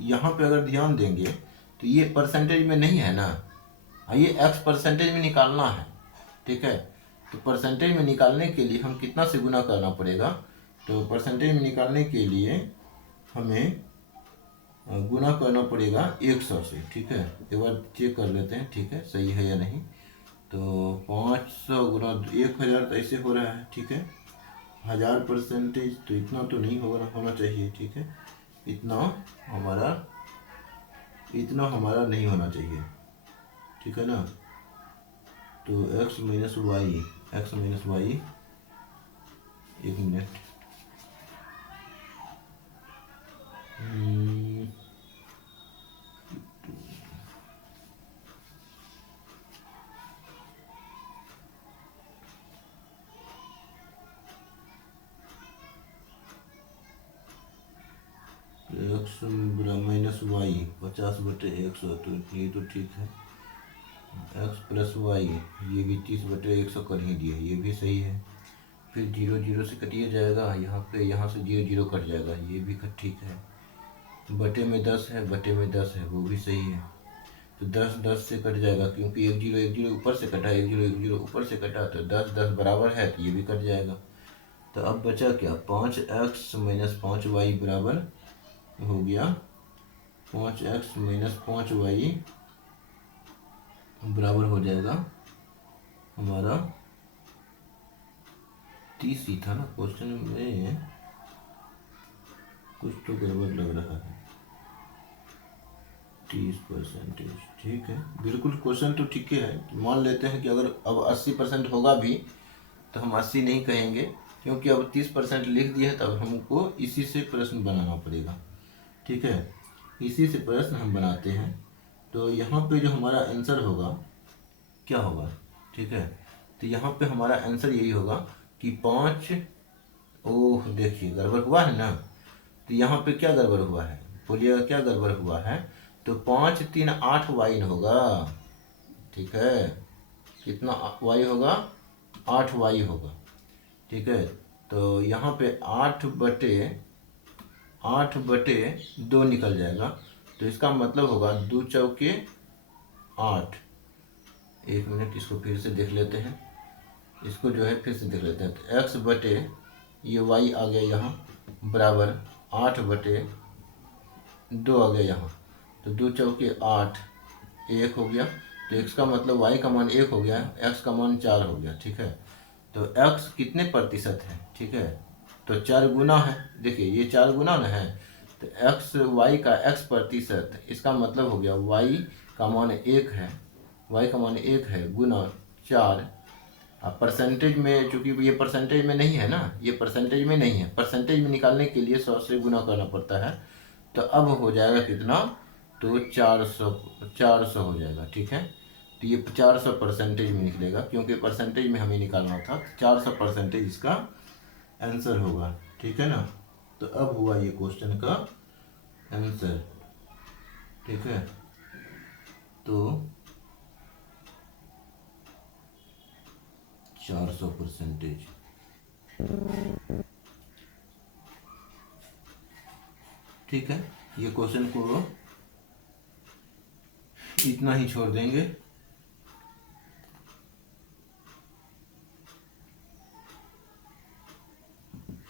यहाँ पे अगर ध्यान देंगे तो ये परसेंटेज में नहीं है ना, ये x परसेंटेज में निकालना है। ठीक है, तो परसेंटेज में निकालने के लिए हम कितना से गुना करना पड़ेगा, तो परसेंटेज में निकालने के लिए हमें गुना करना पड़ेगा 100 से। ठीक है, एक बार चेक कर लेते हैं, ठीक है, सही है या नहीं। तो 500 गुना 1000 तो ऐसे हो रहा है। ठीक है, 1000% तो इतना तो नहीं होना चाहिए। ठीक है, इतना हमारा नहीं होना चाहिए। ठीक है ना, तो x minus y, 1 minute, x minus y 50/100, तो ये तो ठीक है। एक्स प्लस वाई, ये भी 30/100 कर ही दिया, ये भी सही है। फिर 0 0 से कटिए जाएगा, यहाँ पे यहाँ से 0 0 कट जाएगा, ये भी ठीक है। बटे में 10 है, बटे में 10 है, वो भी सही है। तो 10 10 से कट जाएगा, क्योंकि 1 0 1 0 ऊपर से कटा, 1 0 1 0 ऊपर से कटा, तो 10 10 बराबर है, तो ये भी कट जाएगा। तो अब बचा क्या, 5x माइनस 5y बराबर हो गया 5x माइनस 5y बराबर हो जाएगा हमारा 30 ही था ना क्वेश्चन में, कुछ तो गड़बड़ लग रहा है। 30%, ठीक है, बिल्कुल क्वेश्चन तो ठीक है। मान लेते हैं कि अगर अब 80% होगा भी तो हम 80 नहीं कहेंगे, क्योंकि अब 30% लिख दिया है, तब हमको इसी से प्रश्न बनाना पड़ेगा। ठीक है, इसी से प्रश्न हम बनाते हैं। तो यहाँ पे जो हमारा आंसर होगा क्या होगा, ठीक है, तो यहाँ पे हमारा आंसर यही होगा कि 5, ओह देखिए गड़बड़ हुआ है ना। तो यहाँ पे क्या गड़बड़ हुआ है, बोलिएगा क्या गड़बड़ हुआ है। तो 5 3 8 वाई होगा, ठीक है, कितना वाई होगा, 8 वाई होगा, ठीक है। तो यहाँ पे 8/2 निकल जाएगा, तो इसका मतलब होगा 2 चौके 8। एक मिनट, इसको फिर से देख लेते हैं, इसको जो है फिर से देख लेते हैं। तो x बटे ये y आ गया यहाँ बराबर 8/2 आ गया यहाँ, तो 2 चौके 8, 1 हो गया। तो x का मतलब y का मान 1 हो गया, x का मान 4 हो गया, ठीक है। तो x कितने प्रतिशत है, ठीक है, तो 4 गुना है, देखिए ये 4 गुना ना है, तो x y का x प्रतिशत, इसका मतलब हो गया y का मान 1 है, y का मान 1 है गुना 4। अब परसेंटेज में, चूंकि ये परसेंटेज में नहीं है ना, ये परसेंटेज में नहीं है, परसेंटेज में निकालने के लिए 100 से गुना करना पड़ता है। तो अब हो जाएगा कितना, तो 400 हो जाएगा, ठीक है। तो ये 400 परसेंटेज में निकलेगा, क्योंकि परसेंटेज में हमें निकालना था, 400% इसका आंसर होगा, ठीक है ना। तो अब हुआ ये क्वेश्चन का आंसर, ठीक है। तो 400%, ठीक है। ये क्वेश्चन को इतना ही छोड़ देंगे।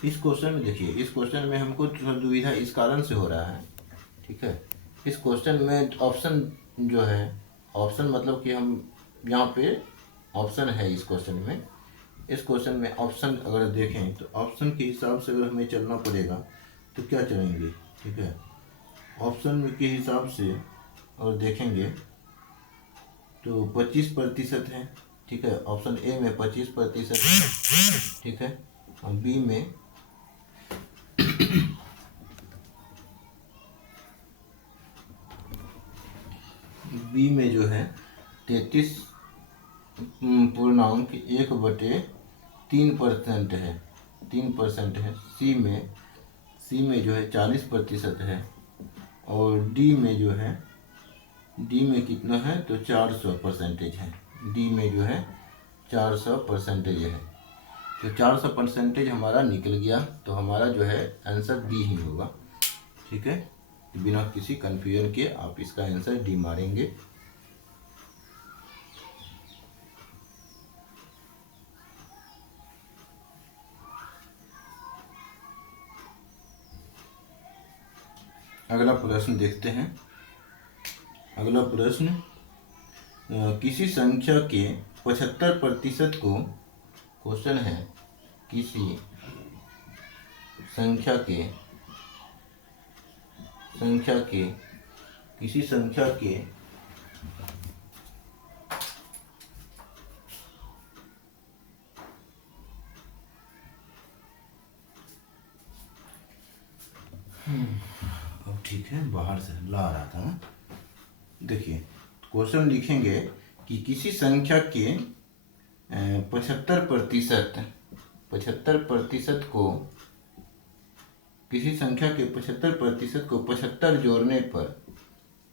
इस क्वेश्चन में देखिए, इस क्वेश्चन में हमको थोड़ा दुविधा इस कारण से हो रहा है, ठीक है। इस क्वेश्चन में ऑप्शन जो है, ऑप्शन मतलब कि हम यहाँ पे ऑप्शन है इस क्वेश्चन में, इस क्वेश्चन में ऑप्शन अगर देखें तो ऑप्शन के हिसाब से अगर हमें चलना पड़ेगा तो क्या चलेंगे, ठीक है। ऑप्शन के हिसाब से अगर देखेंगे तो 25% है, ठीक है। ऑप्शन ए में 25% है, ठीक है। और बी में जो है 33.1/3% है, 3% है। सी में जो है 40% है, और डी में जो है, डी में कितना है, तो 400% है। डी में जो है 400% है, तो 400% हमारा निकल गया, तो हमारा जो है आंसर डी ही होगा, ठीक है। बिना किसी कन्फ्यूजन के आप इसका आंसर डी मारेंगे। अगला प्रश्न देखते हैं। अगला प्रश्न, किसी संख्या के 75% को, क्वेश्चन है किसी संख्या के अब ठीक है, बाहर से ला रहा था ना। देखिए क्वेश्चन लिखेंगे कि किसी संख्या के 75% को किसी संख्या के 75% को 75 जोड़ने पर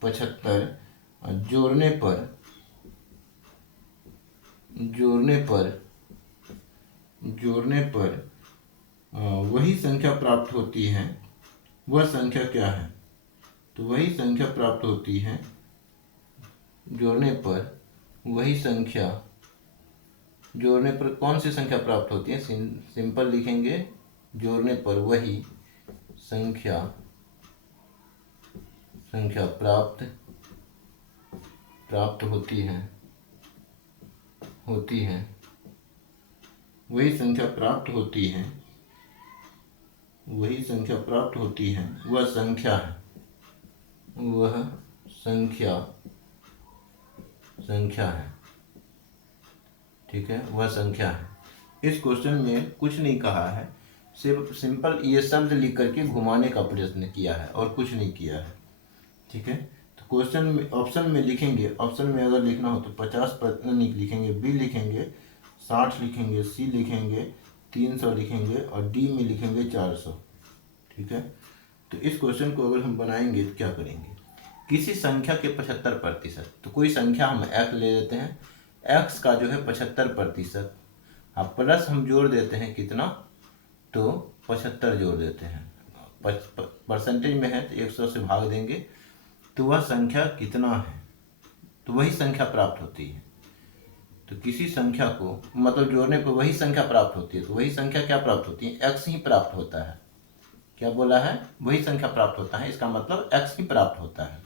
75 जोड़ने पर जोड़ने पर जोड़ने पर वही संख्या प्राप्त होती है, वह संख्या क्या है? तो वही संख्या प्राप्त होती है जोड़ने पर, वही संख्या जोड़ने पर कौन सी संख्या प्राप्त होती है? सिंपल लिखेंगे, जोड़ने पर वही संख्या प्राप्त होती है, वही संख्या प्राप्त होती है, वह संख्या है, ठीक है, वह संख्या है। इस क्वेश्चन में कुछ नहीं कहा है, सिर्फ सिंपल ये शब्द लिख करके घुमाने का प्रयत्न किया है और कुछ नहीं किया है, ठीक है। तो क्वेश्चन में ऑप्शन में लिखेंगे, ऑप्शन में अगर लिखना हो तो 50% लिखेंगे, बी लिखेंगे 60 लिखेंगे, सी लिखेंगे 300 लिखेंगे और डी में लिखेंगे 400, ठीक है। तो इस क्वेश्चन को अगर हम बनाएंगे तो क्या करेंगे? किसी संख्या के 75%, तो कोई संख्या हम x ले लेते हैं, x का जो है 75%, अब प्लस हम जोड़ देते हैं कितना, तो 75 जोड़ देते हैं, परसेंटेज में है तो 100 से भाग देंगे, तो वह संख्या कितना है? तो वही संख्या प्राप्त होती है। तो किसी संख्या को मतलब जोड़ने पर वही संख्या प्राप्त होती है, तो वही संख्या क्या प्राप्त होती है? x ही प्राप्त होता है। क्या बोला है? वही संख्या प्राप्त होता है, इसका मतलब x ही प्राप्त होता है।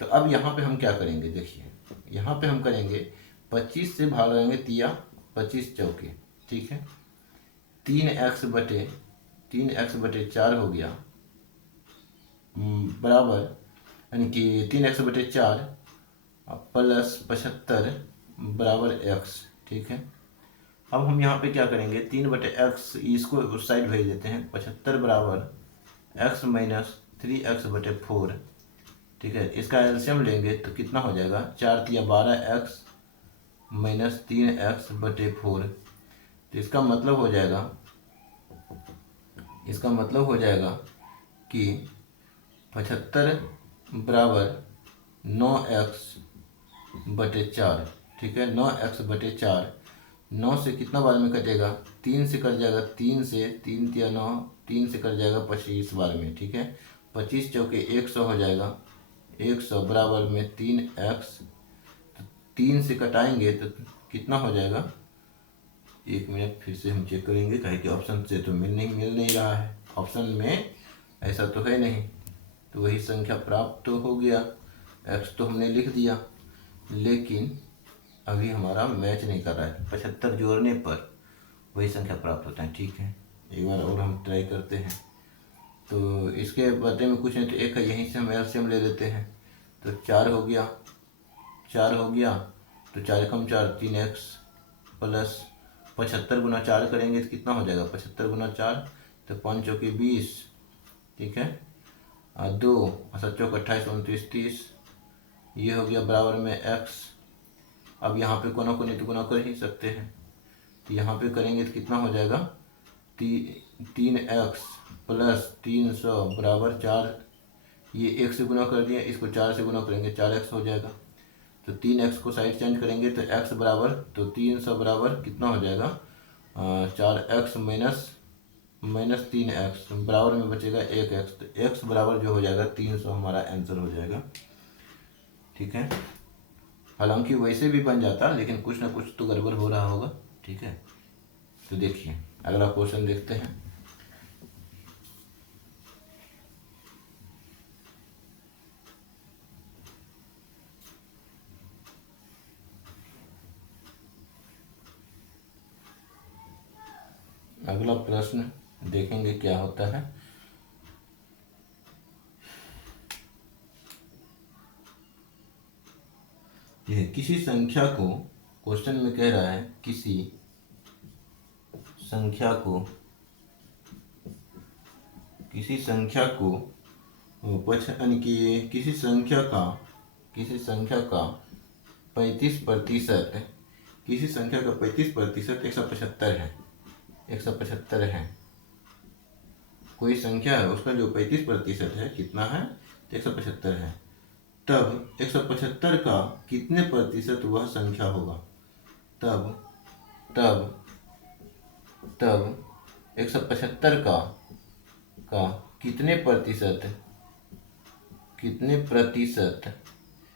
तो अब यहाँ पे हम क्या करेंगे? देखिए यहाँ पे हम करेंगे 25 से भागेंगे 25 चौके, ठीक है, 3x बटे 4 हो गया बराबर, यानी कि 3x/4 प्लस 75 बराबर x, ठीक है। अब हम यहाँ पे क्या करेंगे? 3/x इसको उस साइड भेज देते हैं, 75 बराबर x माइनस 3x/4, ठीक है। इसका एलसीएम लेंगे तो कितना हो जाएगा? 4 तिया 12x माइनस 3x/4, तो इसका मतलब हो जाएगा कि 75 बराबर 9x/4, ठीक है, 9x/4, 9 से कितना बार में कटेगा? 3 से कट जाएगा, 3 से 3 तिया 9, 3 से कट जाएगा 25 बार में, ठीक है, 25 चौके 100 हो जाएगा, 100 बराबर में 3x, तो 3 से कटाएंगे तो कितना हो जाएगा? 1 मिनट फिर से हम चेक करेंगे, कहे कि ऑप्शन से तो मिल नहीं रहा है, ऑप्शन में ऐसा तो है नहीं, तो वही संख्या प्राप्त तो हो गया, x तो हमने लिख दिया, लेकिन अभी हमारा मैच नहीं कर रहा है। 75 जोड़ने पर वही संख्या प्राप्त होता है, ठीक है। एक बार और हम ट्राई करते हैं, तो इसके बारे में कुछ नहीं, तो एक है, यहीं से हम एलसीएम ले लेते हैं, तो 4 हो गया, तो 4 कम 4 3x प्लस 75 गुना 4 करेंगे तो कितना हो जाएगा? 75 गुना 4 तो 5 चौके 20, ठीक है, 2 7 चौक 28 29 30, ये हो गया बराबर में x। अब यहाँ पे कोना को नहीं तो गुना कर ही सकते हैं, तो यहाँ पे करेंगे तो कितना हो जाएगा? 3x प्लस 300 बराबर 4, ये 1 से गुना कर दिया, इसको 4 से गुना करेंगे 4x हो जाएगा, तो 3x को साइड चेंज करेंगे तो x बराबर, तो 300 बराबर कितना हो जाएगा? 4x माइनस 3x बराबर में बचेगा 1x, तो x बराबर जो हो जाएगा 300 हमारा आंसर हो जाएगा, ठीक है। हालांकि वैसे भी बन जाता, लेकिन कुछ ना कुछ तो गड़बड़ हो रहा होगा, ठीक है। तो देखिए अगला क्वेश्चन देखते हैं। अगला प्रश्न देखेंगे क्या होता है। यह किसी संख्या को, क्वेश्चन में कह रहा है किसी संख्या को किसी संख्या का 35%, किसी संख्या का 35% 175 है कोई संख्या है उसका जो 35% है कितना है, 175 है, तब 175 का कितने प्रतिशत वह संख्या होगा। तब तब तब 175 का कितने प्रतिशत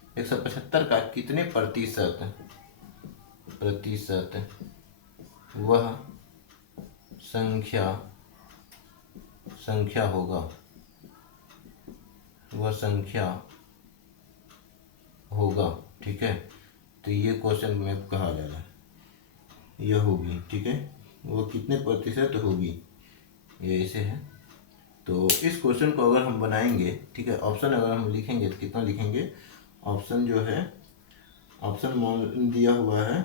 175 का कितने प्रतिशत वह संख्या होगा, ठीक है। तो ये क्वेश्चन में कहा जा रहा है, यह होगी, ठीक है, वो कितने प्रतिशत होगी, ये ऐसे है। तो इस क्वेश्चन को अगर हम बनाएंगे, ठीक है, ऑप्शन अगर हम लिखेंगे तो कितना लिखेंगे, ऑप्शन जो है, ऑप्शन मान दिया हुआ है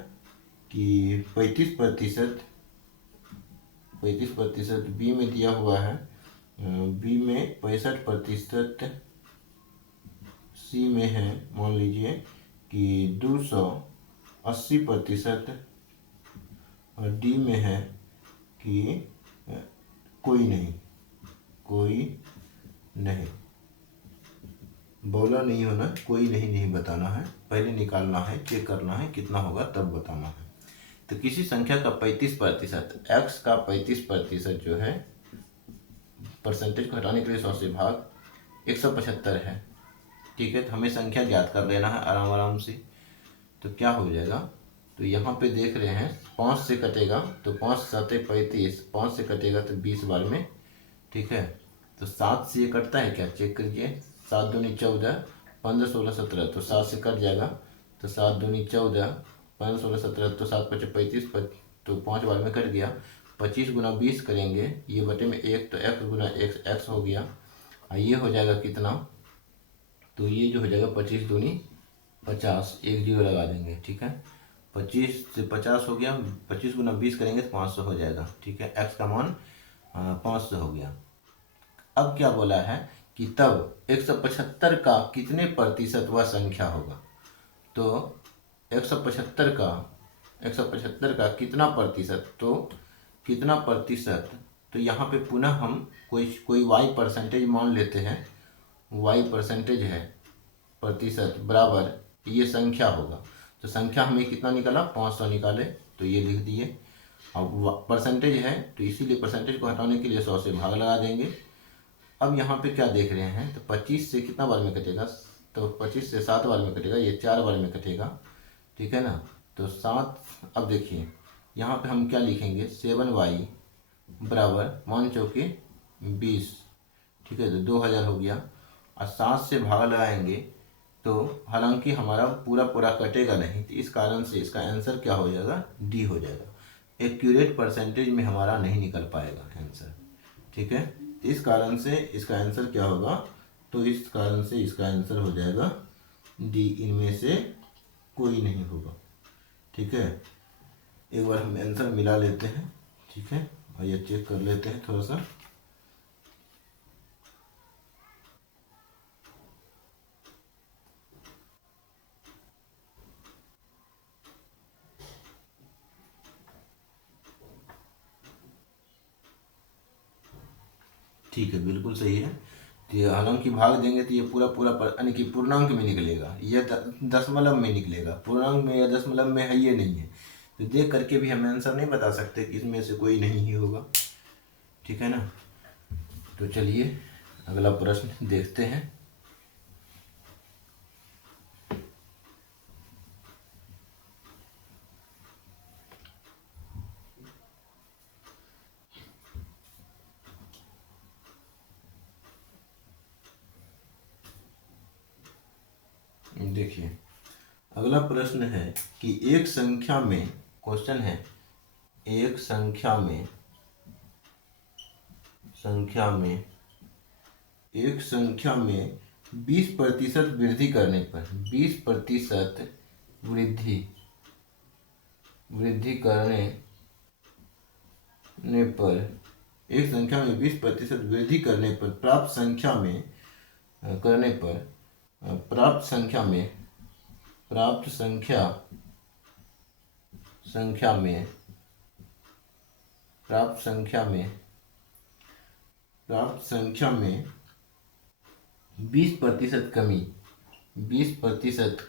कि 35%, बी में दिया हुआ है, बी में 65%, सी में है मान लीजिए कि 280%, और डी में है कि कोई नहीं, बोला नहीं होना, कोई नहीं बताना है, पहले निकालना है, चेक करना है कितना होगा तब बताना है। तो किसी संख्या का 35%, एक्स का 35% जो है, परसेंटेज को हटाने के लिए 100 से भाग 175 है, ठीक है। तो हमें संख्या ज्ञात कर लेना है आराम से। तो क्या हो जाएगा, तो यहाँ पे देख रहे हैं 5 से कटेगा तो 5 7 35, 5 से कटेगा तो 20 बार में, ठीक है। तो 7 से ये कटता है क्या, चेक करिए, 7 दूनी 14, 15 16 17, तो 7 से कट जाएगा, तो 7 दूनी 14, 15 16 17, तो 7 5 35, तो 5 बार में कट गया। 25 गुना 20 करेंगे, ये बटे में 1, तो x गुना x हो गया, और ये हो जाएगा कितना, तो ये जो हो जाएगा 25 दूनी 50, 1 जीरो लगा देंगे, ठीक है। 25 से 50 हो गया, 25 गुना 20 करेंगे तो 500 हो जाएगा, ठीक है। x का मान 500 हो गया। अब क्या बोला है कि तब 175 का कितने प्रतिशत वह संख्या होगा। तो 175 का कितना प्रतिशत, तो कितना प्रतिशत, तो यहाँ पे पुनः हम कोई y परसेंटेज मान लेते हैं, y परसेंटेज है, प्रतिशत बराबर ये संख्या होगा। तो संख्या हमें कितना निकाला, 500 निकाले, तो ये लिख दिए। अब परसेंटेज है तो इसीलिए परसेंटेज को हटाने के लिए 100 से भाग लगा देंगे। अब यहाँ पे क्या देख रहे हैं, तो 25 से कितना बार में कटेगा, तो 25 से 7 बार में कटेगा, ये 4 बार में कटेगा, ठीक है ना। तो 7, अब देखिए यहाँ पे हम क्या लिखेंगे, 7y बराबर मान चौके 20, ठीक है, तो 2000 हो गया। और 7 से भाग लगाएंगे तो हालांकि हमारा पूरा कटेगा नहीं, तो इस कारण से इसका आंसर क्या हो जाएगा, डी हो जाएगा। एक्यूरेट परसेंटेज में हमारा नहीं निकल पाएगा आंसर, ठीक है। इस कारण से इसका आंसर क्या होगा, तो इस कारण से इसका आंसर हो जाएगा डी, इनमें से कोई नहीं होगा, ठीक है। एक बार हम आंसर मिला लेते हैं, ठीक है, और ये चेक कर लेते हैं थोड़ा सा। ठीक है, बिल्कुल सही है। तो ये हालांकि भाग देंगे तो ये पूरा यानी कि पूर्णांक में निकलेगा, ये दशमलव में निकलेगा, पूर्णांक में या दशमलव में है ये नहीं है। तो देख करके भी हम आंसर नहीं बता सकते कि इसमें से कोई नहीं ही होगा, ठीक है ना। तो चलिए अगला प्रश्न देखते हैं। देखिए अगला प्रश्न है कि एक संख्या में, क्वेश्चन है, एक संख्या में 20% वृद्धि करने पर, 20% वृद्धि करने पर, एक संख्या में 20% वृद्धि करने पर प्राप्त संख्या में प्राप्त संख्या में 20% कमी 20%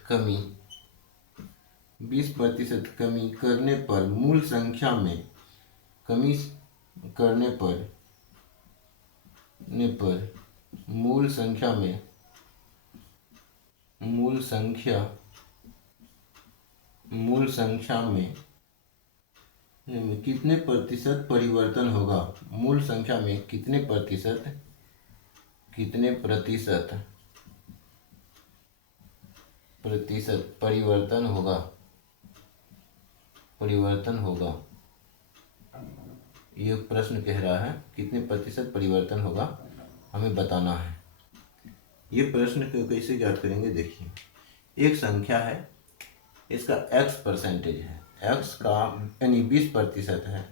कमी करने पर मूल संख्या में कमी करने पर मूल संख्या में कितने प्रतिशत परिवर्तन होगा? मूल संख्या में कितने प्रतिशत परिवर्तन होगा? ये प्रश्न कह रहा है कितने प्रतिशत परिवर्तन होगा, हमें बताना है। ये प्रश्न को कैसे ज्ञात करेंगे? देखिए, एक संख्या है, इसका x परसेंटेज है, x का यानी 20% है,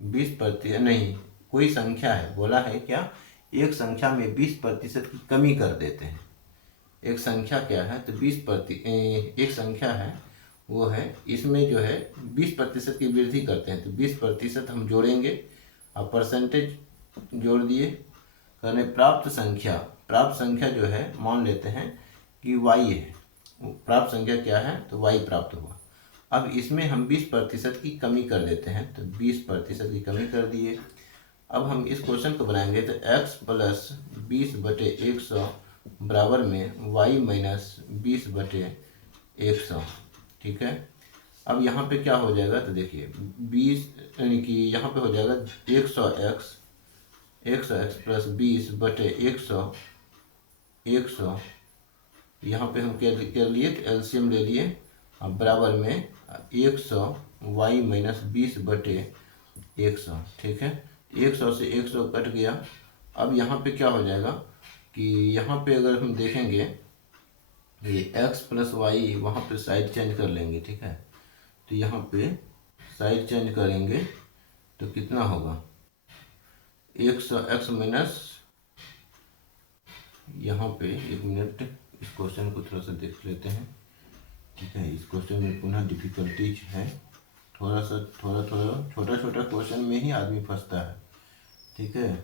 20% नहीं, कोई संख्या है, बोला है क्या, एक संख्या में 20% की कमी कर देते हैं। एक संख्या क्या है? तो 20% एक संख्या है, वो है, इसमें जो है 20% की वृद्धि करते हैं, तो 20% हम जोड़ेंगे और परसेंटेज जोड़ दिए, करने प्राप्त संख्या जो है मान लेते हैं कि y है, प्राप्त संख्या क्या है? तो y प्राप्त हुआ। अब इसमें हम 20% की कमी कर देते हैं, तो 20% की कमी कर दिए। अब हम इस क्वेश्चन को बनाएंगे तो x प्लस 20/100 बराबर में y माइनस 20/100, ठीक है। अब यहाँ पे क्या हो जाएगा? तो देखिए 20 यानी कि यहाँ पे हो जाएगा 100x प्लस 20/100 यहाँ पे हम क्या कर लिए? तो एलसीएम ले लिए, अब बराबर में 100 y माइनस 20/100, ठीक है। 100 से 100 कट गया। अब यहाँ पे क्या हो जाएगा कि यहाँ पे अगर हम देखेंगे ये x प्लस वाई, वहाँ पे साइड चेंज कर लेंगे, ठीक है। तो यहाँ पे साइड चेंज करेंगे तो कितना होगा? 100x माइनस, यहाँ पे एक मिनट, इस क्वेश्चन को थोड़ा सा देख लेते हैं, ठीक है। इस क्वेश्चन में पुनः डिफिकल्टीज है, थोड़ा छोटा क्वेश्चन में ही आदमी फंसता है, ठीक है।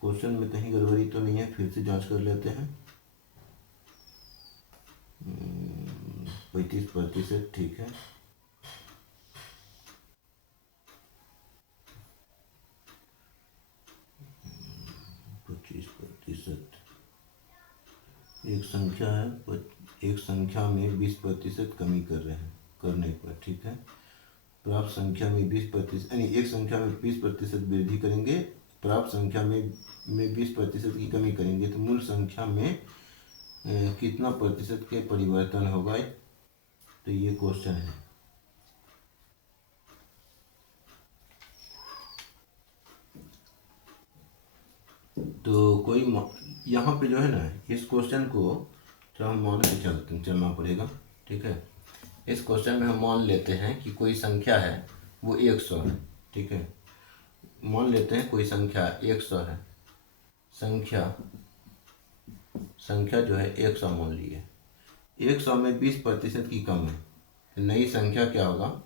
क्वेश्चन में कहीं गड़बड़ी तो नहीं है, फिर से जांच कर लेते हैं। 35%, ठीक है। एक संख्या है, एक संख्या में 20% कमी कर रहे हैं करने पर, ठीक है। प्राप्त संख्या में 20% यानी एक संख्या में 20% वृद्धि करेंगे, प्राप्त संख्या में 20% की कमी करेंगे, तो मूल संख्या में कितना प्रतिशत के परिवर्तन होगा? तो ये क्वेश्चन है। तो कोई यहाँ पे जो है ना, इस क्वेश्चन को तो हम मान के चलना पड़ेगा, ठीक है। इस क्वेश्चन में हम मान लेते हैं कि कोई संख्या है वो 100 है, ठीक है। मान लेते हैं कोई संख्या 100 है, संख्या जो है 100 मान लिए। 100 में 20% की कम है, तो नई संख्या क्या होगा?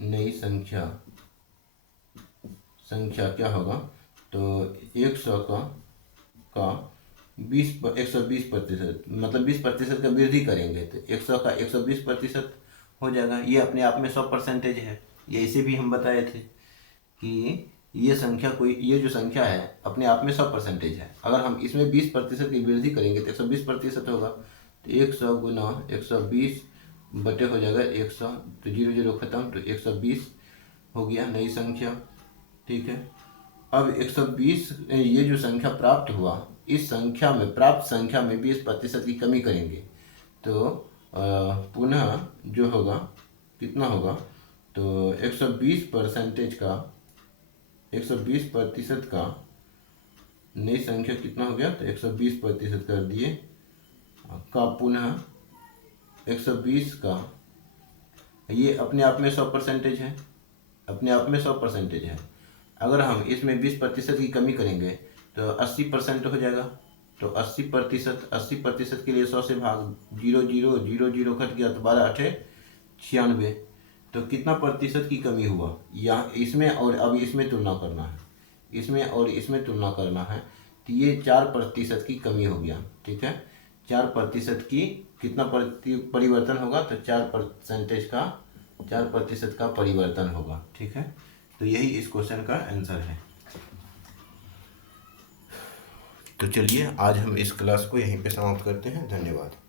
नई संख्या क्या होगा? तो 100 का 120%, मतलब 20% का वृद्धि करेंगे तो 100 का 120% हो जाएगा। ये अपने आप में 100% है। ये इसे भी हम बताए थे कि ये जो संख्या है अपने आप में 100% है। अगर हम इसमें 20% की वृद्धि करेंगे तो 120% होगा। तो 100 गुना 120 बटे हो जाएगा 100, तो 0 0 खत्म, तो 120 हो गया नई संख्या, ठीक है। अब 120 ये जो संख्या प्राप्त हुआ, इस संख्या में प्राप्त संख्या में 20% की कमी करेंगे तो पुनः जो होगा कितना होगा? तो 120% का नई संख्या कितना हो गया? तो 120% कर दिए का पुनः 120 का, ये अपने आप में 100% है, अपने आप में 100% है। अगर हम इसमें 20% की कमी करेंगे तो 80% हो जाएगा। तो 80% के लिए 100 से भाग 0 0 0 0 कट गया, तो 12 8 96, तो कितना प्रतिशत की कमी हुआ यहाँ इसमें, और अब इसमें तुलना करना है। इसमें और इसमें तुलना करना है, तो ये 4% की कमी हो गया। ठीक है, 4% की कितना परिवर्तन होगा, तो 4% का परिवर्तन होगा। ठीक है, तो यही इस क्वेश्चन का आंसर है। तो चलिए आज हम इस क्लास को यहीं पे समाप्त करते हैं। धन्यवाद।